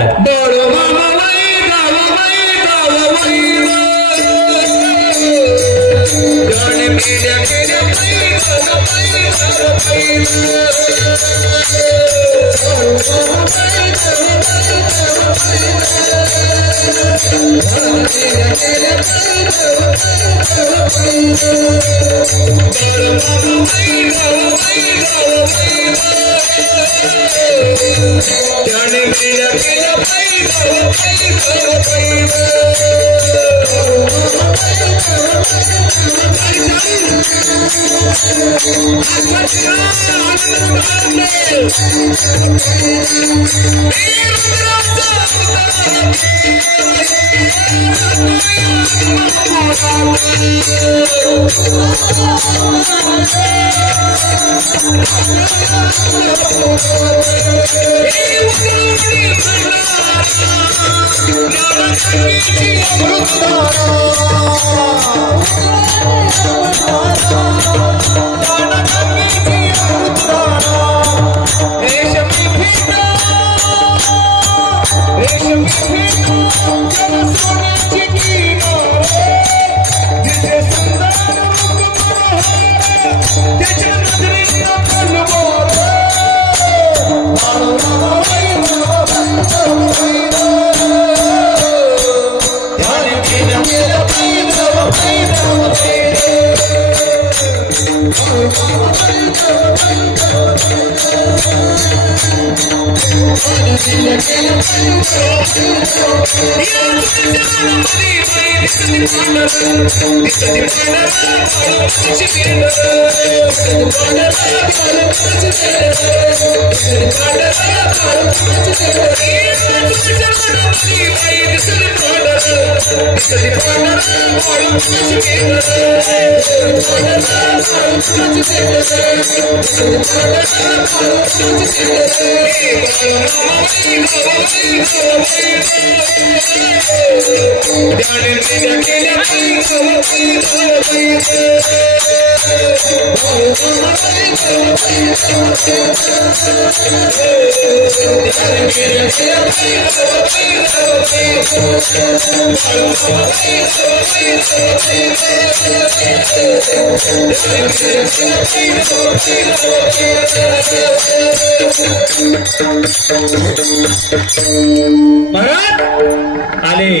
आले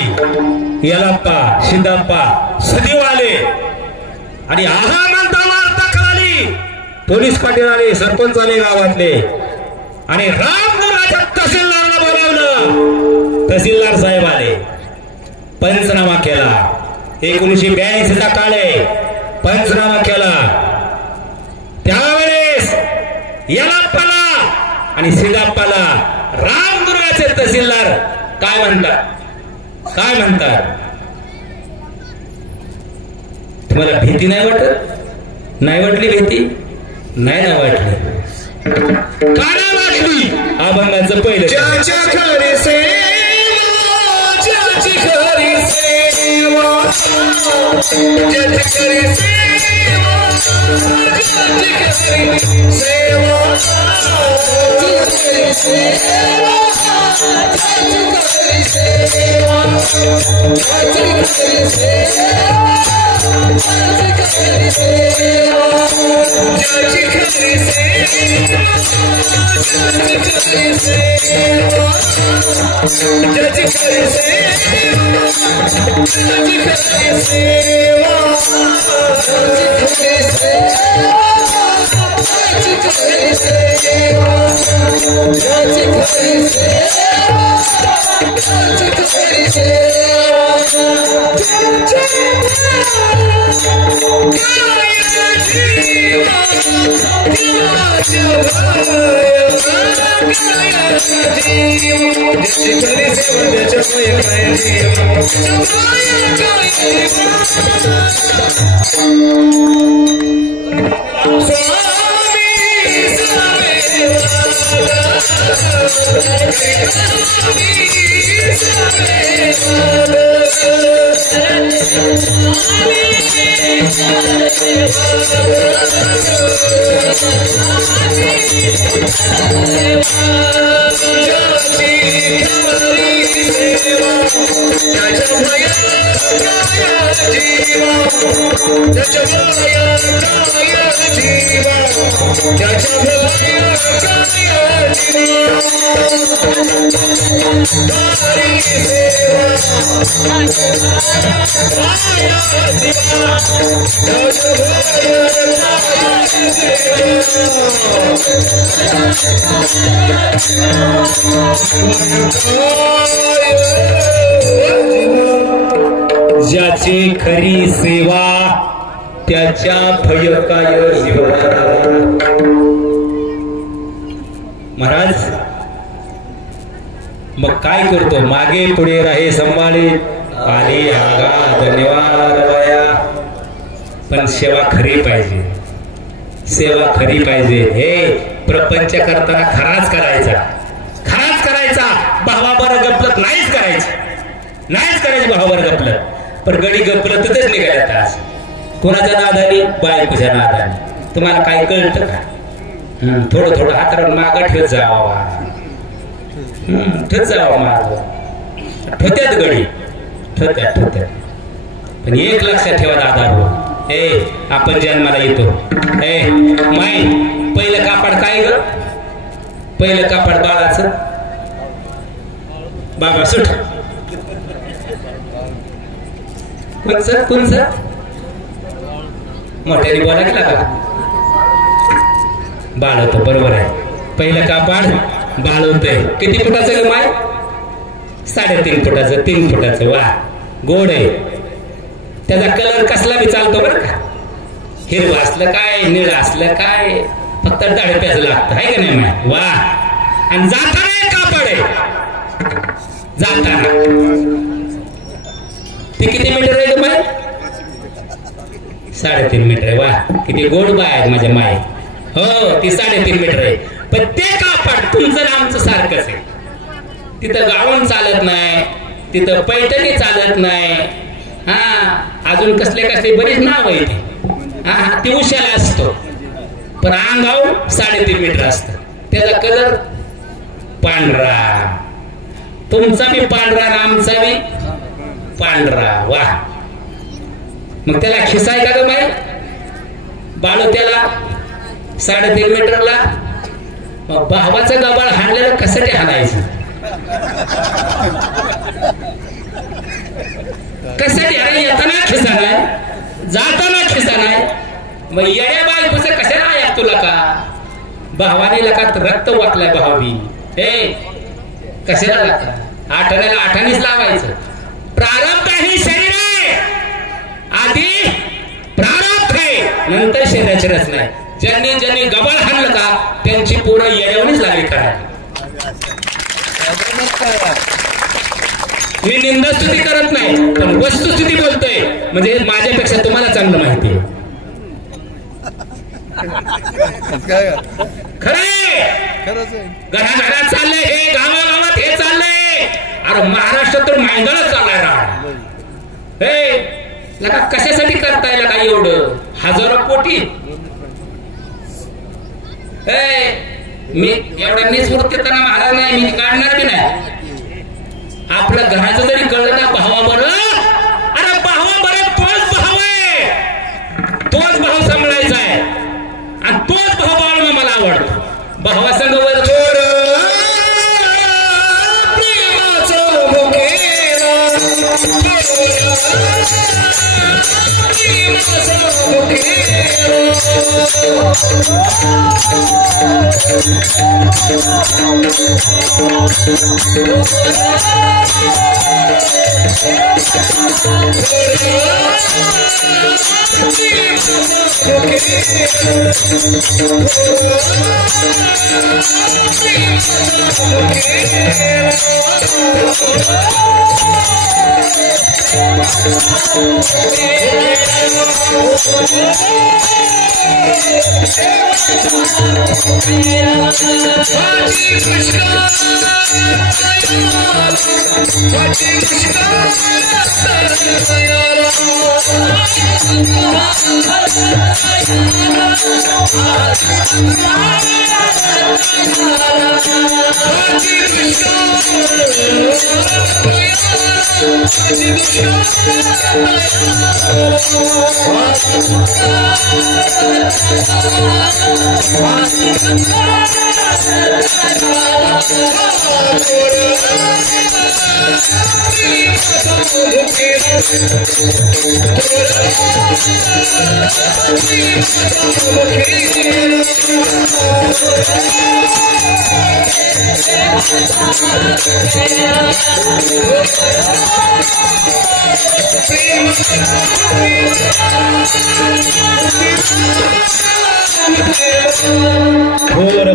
यल्लाप्पा शिंदप्पा सजीव आले आणि आहा म्हणता वार्ता कळाली. पोलीस पाटील आले, सरपंच आले गावातले आणि रामपुराच्या तहसीलदारला बोलावलं. तहसीलदार साहेब आले, पंचनामा केला. 1982 चा काळ आहे, पंचनामा केला. त्यावेळेस यल्लाप्पाला आणि सिद्धप्पाला रामदुर्गाचे तहसीलदार काय म्हणतात, काय म्हणतात? तुम्हाला भीती नाही वाटत? नाही वाटली भीती? नाही ना वाटली. काना वाटली अभंगाचं पहिलं ज्याच्या खरी सेवा ज्याची खरी सेवा ज्याची खरी सेवा ज्याची खरी सेवा ज्याची खरी सेवा ज्याची खरी सेवा ज्याची खरी सेवा ज्याची खरी सेवा ज्याची खरी ज्याची खरी सेवा त्याच्या भय काय महाराज मग काय करतो मागे पुढे राहे संभाळी आली आगा धन्यवाद बाया पण सेवा खरी पाहिजे सेवा खरी पाहिजे हे प्रपंच करताना खराच करायचा भावाबर गपलत नाहीच करायचं भावाबर गपलत पण गडी गपलतच निघाल्यात आज कोणाच्या नादाने बायकोच्या नादाने तुम्हाला काय कळतं का थोडं थोडं हातावर मागं ठेवत जावा माग ठोत्यात गडी ठोत्यात पण एक लक्षात ठेवा दादा आपण जन्माला येतो माय पहिलं कापड काय ग पहिलं कापड बाळाचं बाबा सुट कोणचं मोठ्याने बोला गेला का बाळ होतं बरोबर आहे पहिलं कापड बाळ होतंय किती फुटाचं ग माय 3.5 फुटाचं 3 फुटाचं वा गोड आहे त्याचा कलर कसला बी चालतो बरं का हिरवं असलं काय निळं असलं काय फक्त दाढप्याचं लागतं आहे का नाही माय वा आणि जाताना कापड आहे जाताना ते किती मीटर आहे ग माय 3.5 मीटर आहे वा किती गोड बाय आहे माझ्या माय हो ती 3.5 मीटर आहे पण ते कापड तुमचं आमचं सारखंच आहे तिथं गाऊन चालत नाही तिथं पैठणी चालत नाही अजून कसले बरीच नाव आहे ती उशाला असतो पण अंगाव 3.5 मीटर असत त्याचा कलर पांढरा तुमचा बी पांढरा आणि आमचा बी पांढरा वा मग त्याला खिसा आहे का ग माय बाळू त्याला 3.5 मीटरला मग भावाचं गबाळ हाणलेलं कसं ते हाणायचं कसं अरे येताना खिसा नाही जाताना खिसा नाही मग येड्या बायकोचं कशाला आहे तुला का भावाने लकात रक्त वाटलाय भावी कशाला लागत आठवड्याला 8 लावायचं प्रारब्ध ही शरीर आहे आधी प्रारब्ध आहे नंतर शरीराची रचना आहे ज्यांनी गबाळ हाणलं का त्यांची पूर्ण येड्यावणीच लागली करायला मी निंदास्तुती करत नाही पण वस्तुस्थिती बोलतोय म्हणजे माझ्यापेक्षा तुम्हाला चांगलं माहिती आहे खरे घराघरात चाललंय हे, गावागावात हे चाललंय. अरे महाराष्ट्रात तर मांगळच चाललाय राव. हे लका कशासाठी करताय लका एवढं हजारो कोटी. मी एवढ्या निस्वृत्तीपणा महाराज नाही, मी काढणार बी नाही. आपल्या घराचं जरी कळलं ना भावा बरं, अरे भावा बरं तोच भाव आहे, तोच भाव सांभाळायचा आहे आणि तोच भाव बाळगणं मला आवडतो. भावा संग वर घोर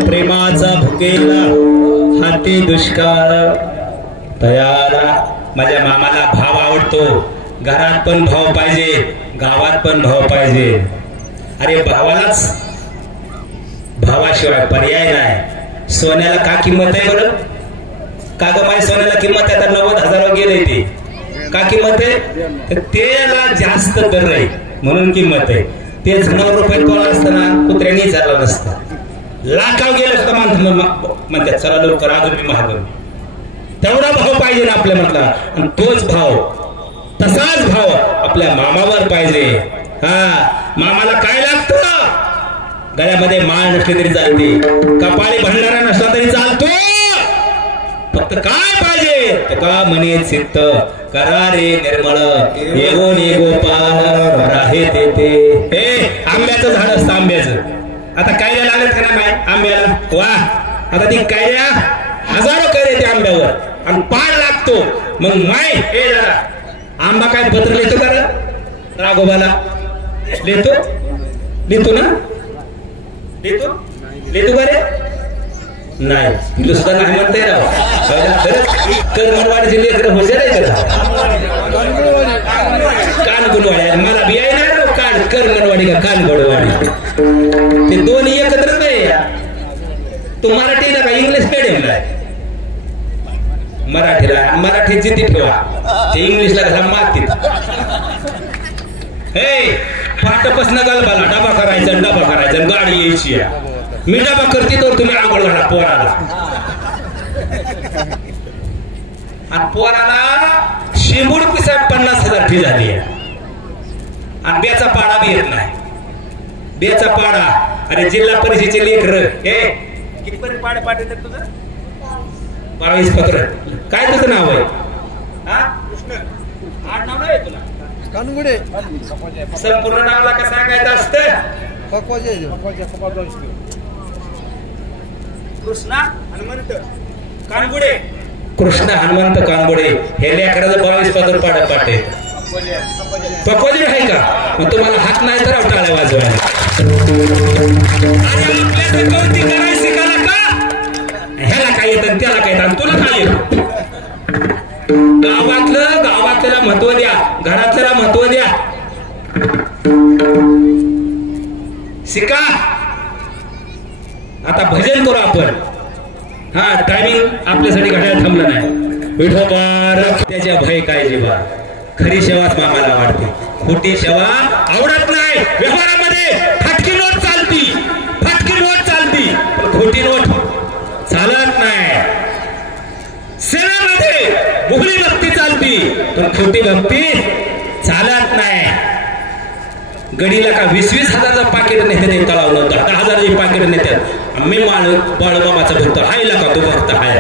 प्रेमाचा भुकेला हाती दुष्काळ तयारा. माझ्या मामाला भाव आवडतो, घरात पण भाव पाहिजे, गावात पण भाव पाहिजे. अरे भावालाच भावाशिवाय पर्याय नाही. सोन्याला का किंमत आहे बरं? का ग माझ्या सोन्याला किंमत आहे? आता 90,000 गेले ते का किंमत आहे? तर त्याला जास्त दर आहे म्हणून किंमत आहे. ते 9 रुपये तोला असताना कुत्र्यांनी झालं नसतं. लाखाव गेलं असतं म्हणतात चला लवकर अजून मी महाग. तेवढा भाव पाहिजे ना आपल्या म्हटला, आणि तोच भाव तसाच भाव आपल्या मामावर पाहिजे. हा मामाला काय लागतं? गळ्यामध्ये माळ नसली तरी चालते, कपाळी भंडारा नसला तरी चालतो. फक्त काय पाहिजे? तर का म्हणे चित्त करा रे निर्मळ, येगो ने गोपाल राहे ते. हे आंब्याचं झाड असतं, आंब्याचं. आता कायद्या लागत का नाही आंब्याला? वा, आता ती कायद्या हजारो करे त्या आंब्यावर आणि पाड लागतो. मग माय हे जरा आंबा काय पत्र लिहितो का राघोबाला? लिहितो ना? लिहितो का रे? नाही, तुला सुद्धा नाही म्हणताय राव. करमणवाडीचे लेकर हुशार आहे का? कानगुणवाडी मला बी आहे ना कान करमणवाडी का कानगुणवाडी, ते दोन्ही एकत्रच नाही. तो मराठीला का इंग्लिश मिडियमला आहे? मराठी जिद्दी ठेवा, ते इंग्लिशला कसा मागतील. हे पाठपासून गलबाला डबा करायचा गाडी यायची. मी डबा करते तर तुम्ही आंघोळ घाला पोराला. आणि पोराला शिंबूड पिसा 50,000 फी झाली आहे. आणि बेचा पाडा बी येत नाही. बेचा पाडा, अरे जिल्हा परिषदेचे लेकर हे कितीपर्यंत पाडे पाठवतात तुझं? 22 पत्र. काय तुझं नाव आहे? नाव नाही तुला? कानगुडे. संपूर्ण नावाला का सांगायचं असतं? कृष्णा हनुमंत कानगुडे. कृष्णा हनुमंत कानगुडे हे लेकराचं 22 पत्र पाडत पाठे. पकोजी आहे का? मग तुम्हाला हात नाही तर टाळ्या वाजवायला. कौती करायला शिकायला का? ह्याला काय येतं त्याला काय येतं, तुला काय येतं? गावातल्याला महत्व द्या, घरातल्याला महत्व द्या. शिका. आता भजन करू आपण. हा टायमिंग आपल्यासाठी घड्याळ थांबलं नाही. विठोबार त्याच्या भय काय जीवा, खरी सेवाच मामाला वाटते, खोटी सेवा आवडत नाही. व्यवहारामध्ये फाटकी नोट चालती, फाटकी नोट चालती, पण खोटी नोट चालत नाही. सेवेमध्ये मुघली भक्ती चालती, पण खोटी भक्ती चालत नाही. गडीला का 20-20 हजाराचं पाकिट नेते ते तळावलं, 10,000ची पाकिट नेतात. मी बाळमामाचा भक्त हायला का तो भक्त हाय.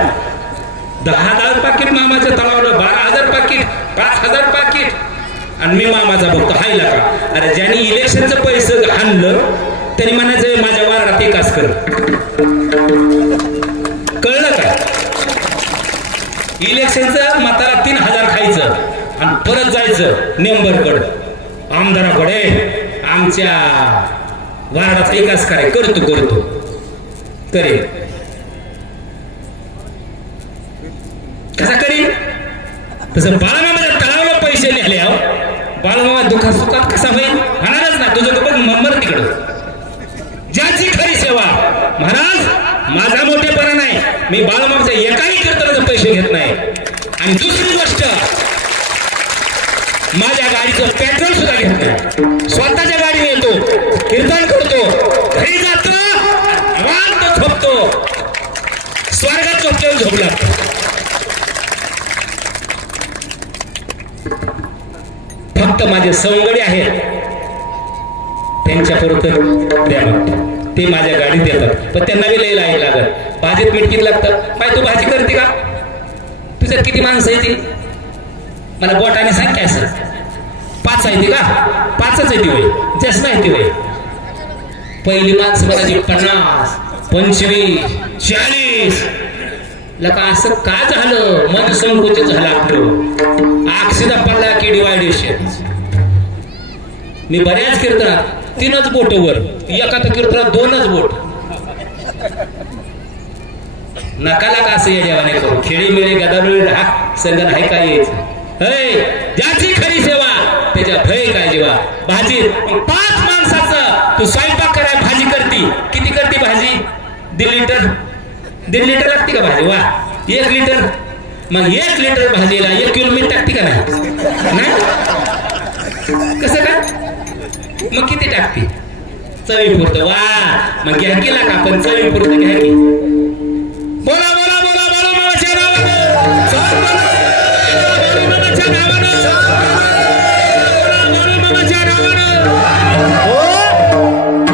10,000 पाकिट मामाचं तळावलं, 12,000 पाकिट, 5,000 पाकिट, आणि मी मामाचा भक्त हायला का. अरे ज्यांनी इलेक्शनचं पैसे आणलं त्यांनी म्हणायचं माझ्या वारात एकाच कर. कळलं का. इलेक्शनचं मताला 3,000 खायचं आणि परत जायचं नेंबरकडे, आमदाराकडे आमच्या वार्डाचा विकास कराय करतो करेल. कसा करीन. तसं बाळमामाच्या तळावला पैसे नेले. बाळमामा दुःखात सुखात कसा होईल, होणारच ना. तुझं बघ मर तिकडं. ज्याची खरी सेवा. महाराज माझा मोठेपणा नाही, मी बाळमामाच्या एकाही कीर्तनाचे पैसे घेत नाही. आणि दुसरी गोष्ट, माझ्या गाडीचं पेट्रोल सुद्धा घेत नाही. स्वतःच्या गाडीने येतो, कीर्तन करतो, घरी जातो, निवांत झोपतो, स्वर्गात झोपल्यावर झोप लागतो. फक्त माझे सवंगडी आहेत त्यांच्या पुरतं द्या म्हणते, ते माझ्या गाडीत देतात, पण त्यांना बी लई लाईन लागत. भाजीत मीठ किती लागतं. पाय तू भाजी करते का. तुझ्यात किती माणसं येतील मला बोटाने सांग. काय असं 5 आहे ती का. 5च आहे ती वय, जास्त नाही ती वय. पहिली माणसं मला 50, 25, 40. लका असं का झालं. मन संकुचित झालं आपलं. आक्षिदा पडला की डिवायडेशन. मी बऱ्याच कीर्तनात 3च बोट वर, एका तर कीर्तनात 2च बोट. नकाला का असं या देवाने करू. खेळी मिळे गदारुळी राहा संगत आहे काय यायचं. ज्याची खरी सेवा त्याच्या भय काय जेव्हा. भाजी 5 माणसाचं तू स्वयंपाक कराय भाजी करती. किती करती भाजी. 1.5 लिटर लागते का भाजी. वा 1 लिटर. मग 1 लिटर भाजीला 1 किलो मीठ टाकते का नाही. कसं काय. मग किती टाकते. चवीपुरतं. वा मग घ्या केला का आपण चवीपुरतं घ्या की. बोला बोला बोला बोला मामाच्या नावानं.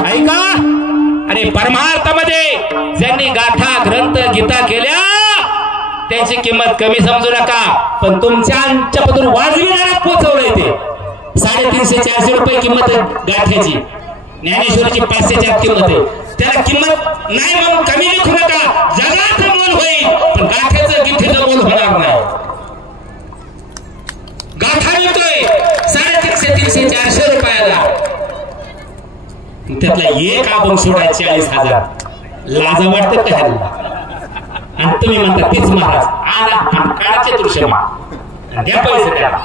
ऐका. आणि परमार्थामध्ये ज्यांनी गाथा ग्रंथ गीता केल्या त्यांची किंमत कमी समजू नका. पण तुमच्या पदून वाजविणारा पोहोचवलंय ते. 350-400 रुपये किंमत गाठ्याची. ज्ञानेश्वरीची 500च्या किंमत आहे. त्याला किंमत नाही म्हणून कमी लिखू नका. जगाचं मोल होईल पण गाठ्याचं गिठीचं मोल होणार नाही. गाठा मिळतोय 350-400 रुपयाला. त्यातला एक अभंग सोडाय 40,000. लाजा वाटतं का ह्याला. आणि तुम्ही म्हणता तीच महाराज आला काळाचे दृश्य द्या पैसे त्याला.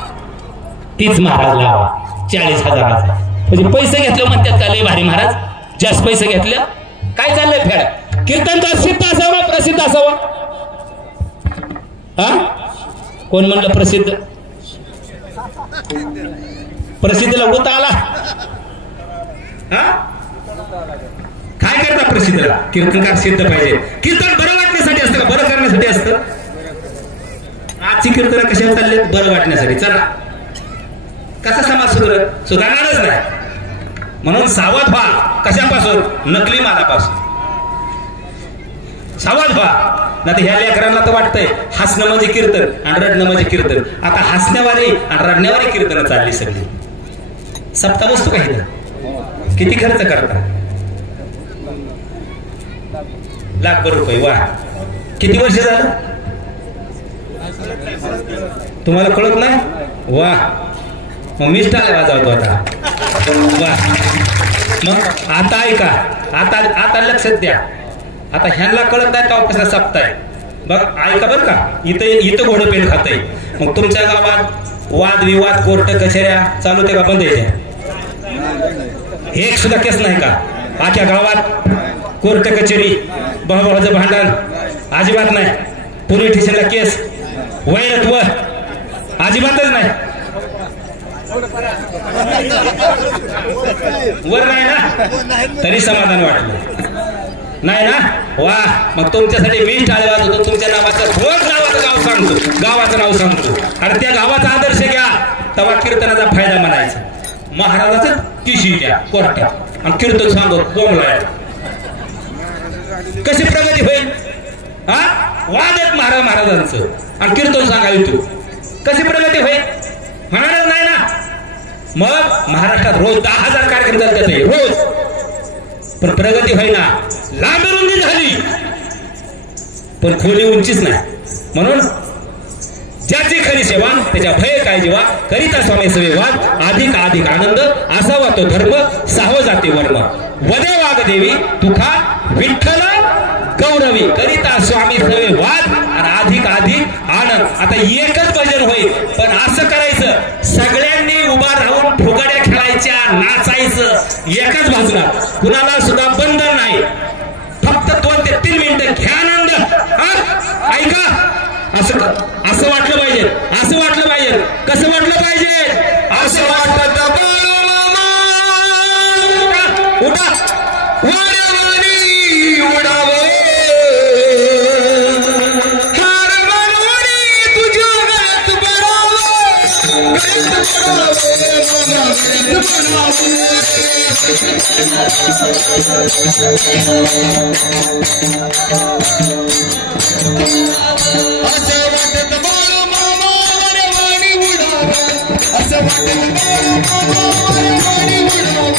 तीच महाराज लावा 40,000. म्हणजे पैसे घेतले म्हणतात का लय भारी महाराज. जास्त पैसे घेतले काय चाललंय फेड. कीर्तन तर सिद्ध असावं प्रसिद्ध असावं. हा कोण म्हणलं प्रसिद्ध. प्रसिद्धीला उत आला. काय करता प्रसिद्धीला. कीर्तनकार सिद्ध पाहिजे. कीर्तन बरं वाटण्यासाठी असतं का बरं करण्यासाठी असतं. आजची कीर्तन कशा चालले बरं वाटण्यासाठी. चला कसा समाज सुधारणारच नाही. म्हणून सावध व्हा. कशापासून. नकली मालापासून सावध व्हा. नाही ह्या लेकरांना तर वाटतंय हसणं म्हणजे कीर्तन आणि रडणं म्हणजे कीर्तन. आता हसण्यावारी आणि रडण्यावारी कीर्तन चालली सगळी. सप्ताह वस्तू काही ना किती खर्च करता. लाखभर रुपये. वा किती वर्ष झालं तुम्हाला कळत नाही. वा मग मीच टाळ्या वाजवतो आता. वा मग आता ऐका. आता लक्षात द्या. आता ह्यांना कळत नाही का कसा सप्ताह. बघ ऐका बरं का. इथं घोडं पेन खातंय. मग तुमच्या गावात वादविवाद कोर्ट कचेऱ्या चालू ते का बंद आहे. एक सुद्धा केस नाही का आख्या गावात. कोर्ट कचेरी भावाभावाचं भांडण अजिबात नाही. पोलीस स्टेशनला केस वैरत्व अजिबातच नाही. वर नाही ना तरी समाधान वाटलं नाही ना. वा मग तुमच्यासाठी मी टाळे वाजवतो. तुमच्या नावाचं रोज गावाचं नाव सांगतो आणि त्या गावाचा आदर्श घ्या. तेव्हा कीर्तनाचा फायदा म्हणायचा. महाराजाचं किशी द्या कोर्टात आणि कीर्तन सांगतो बोंबलाय. कशी प्रगती होईल? हा वाद आहेत महाराजांचं आणि कीर्तन सांगावी तू कशी प्रगती होईल? होणारच नाही ना. मग महाराष्ट्रात रोज 10,000 कार्यक्रम चालतात रोज, पण प्रगती होईना. लांब रुंदी झाली पण खोली उंचीच नाही. म्हणून ज्याची खरी सेवा त्याच्या भय काय जीवा करिता स्वामी सेवे वाद अधिक अधिक आनंद असावा तो धर्म साहो जाते वर्म वदे वाघ देवी तुखा विठ्ठल गौरवी करिता स्वामी सेवे वाद आणि अधिक अधिक आनंद. आता एकच भजन होईल पण असं करायचं सगळ्यांनी उभा राहून फुगड्या खेळायच्या नाचायचं एकाच बाजूला. कुणाला सुद्धा बंधन नाही. फक्त 2 ते 3 मिनिटं घ्या आनंद. ऐका असं वाटलं पाहिजे. असं वाटलं पाहिजे. कसं वाटलं पाहिजे? असं वाटत उठा वाड्यावाडी उडावं हार मानवाडी तुझ्या गळ्यात पडावं असं वाटत बाळू मामा वाड्यावाडी उडावं असं वाटत बाळू मामा वाड्यावाडी उडावं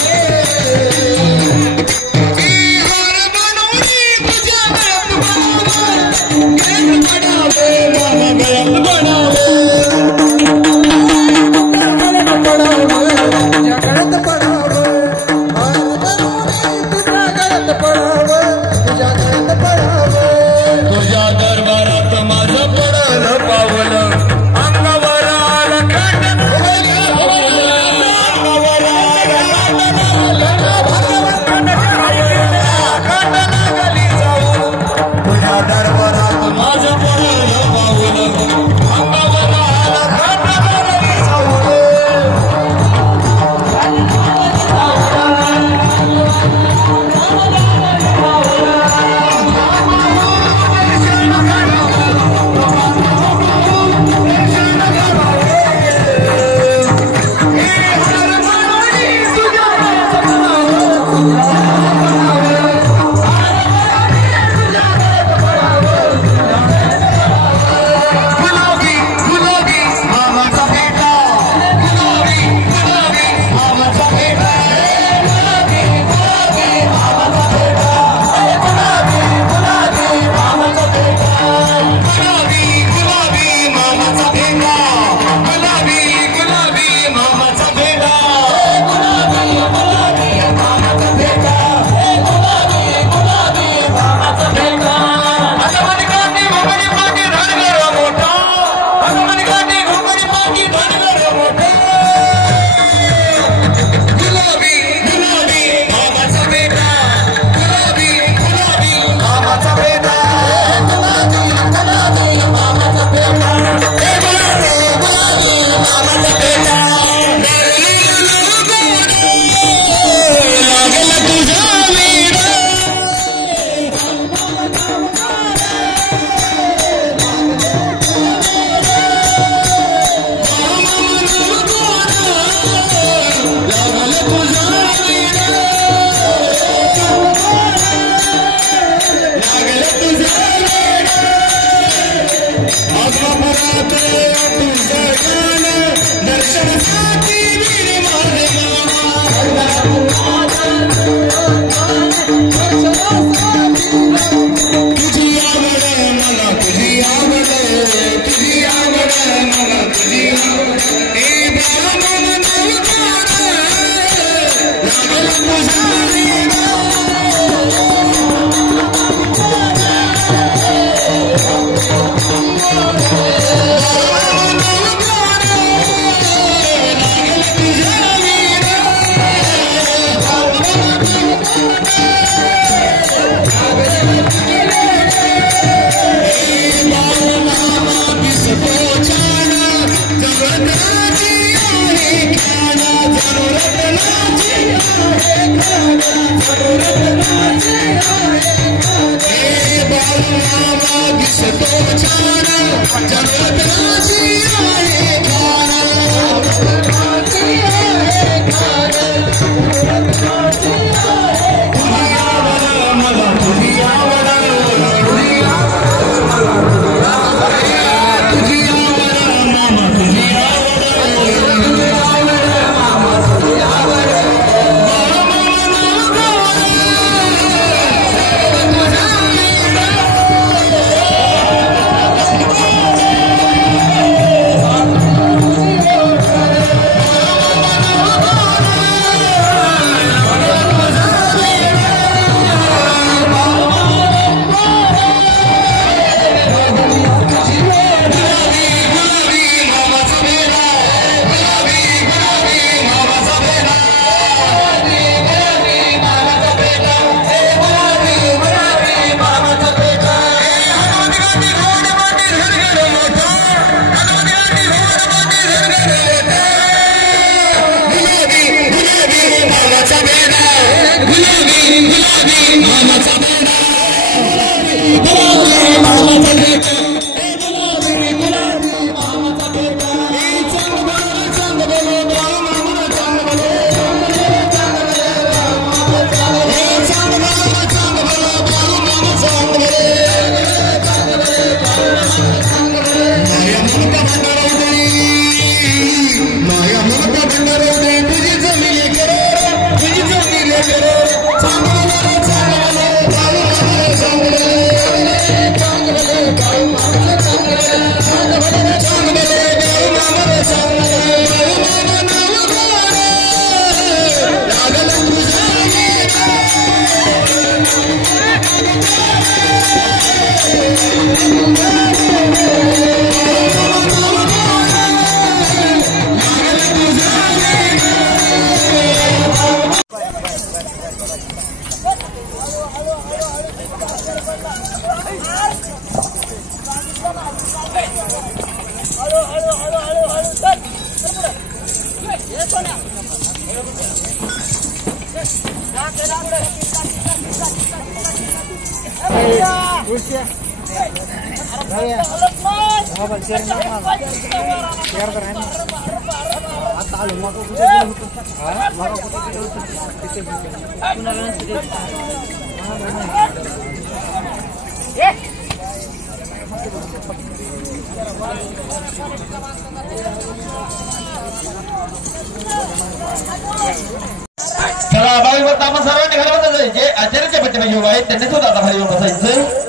चला बावीवर आपण सर्वांनी घरात जायचे जे आचार्याचे बच्चे भाई आहेत त्यांनी सुद्धा आता खाली बसायचं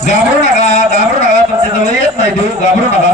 घाबरू नका तुमच्या जवळ येत नाही तू घाबरू नका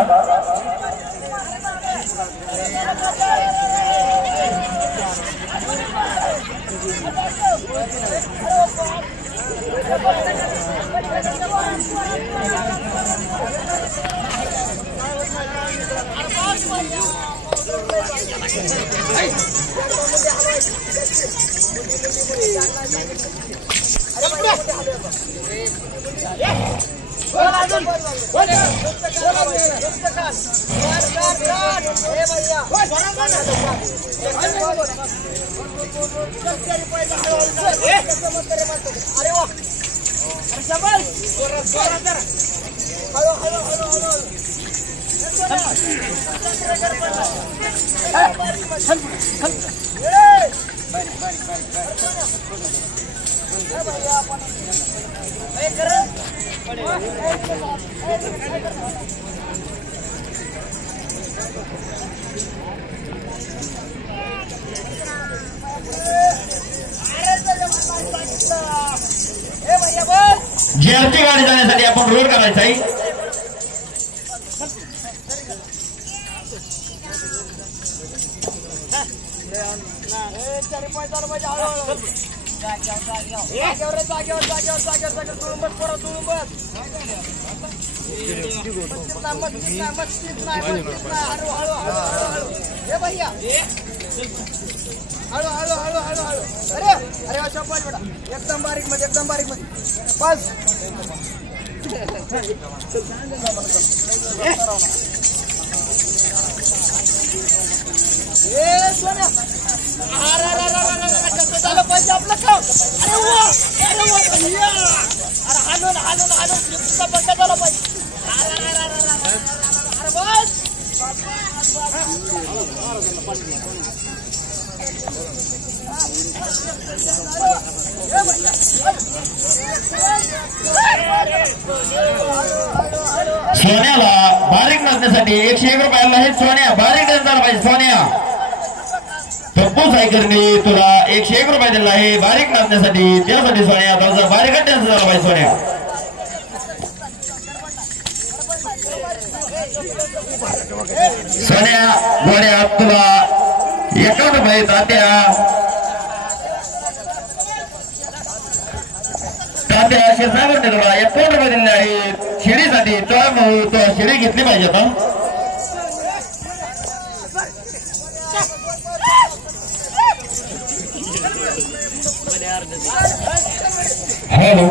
जीआरटी गाडी जाण्यासाठी आपण रोड करायचा आहे हळू अरे शाबाश बेटा एकदम बारीक मध्ये बस ए सोन्या अरे झालं पाहिजे आपलं काम अरे हालून तुझा बंद झाला पाहिजे अरे बस सोन्याला बारीक नाचण्यासाठी 101 रुपयाला हे सोन्या बारीक डान्स झाला पाहिजे सोन्या पप्पू सायकरने तुला 101 रुपये दिला आहे बारीक नाचण्यासाठी त्यासाठी सोन्या तुझा बारीक डान्स झाला पाहिजे सोन्या सोन्या गोड्या तुला 51 रुपये तात्या असे सांगून तुला 51 रुपये दिले आहेत शिडीसाठी चला मग तो शिडी घेतली पाहिजे आता हॅलो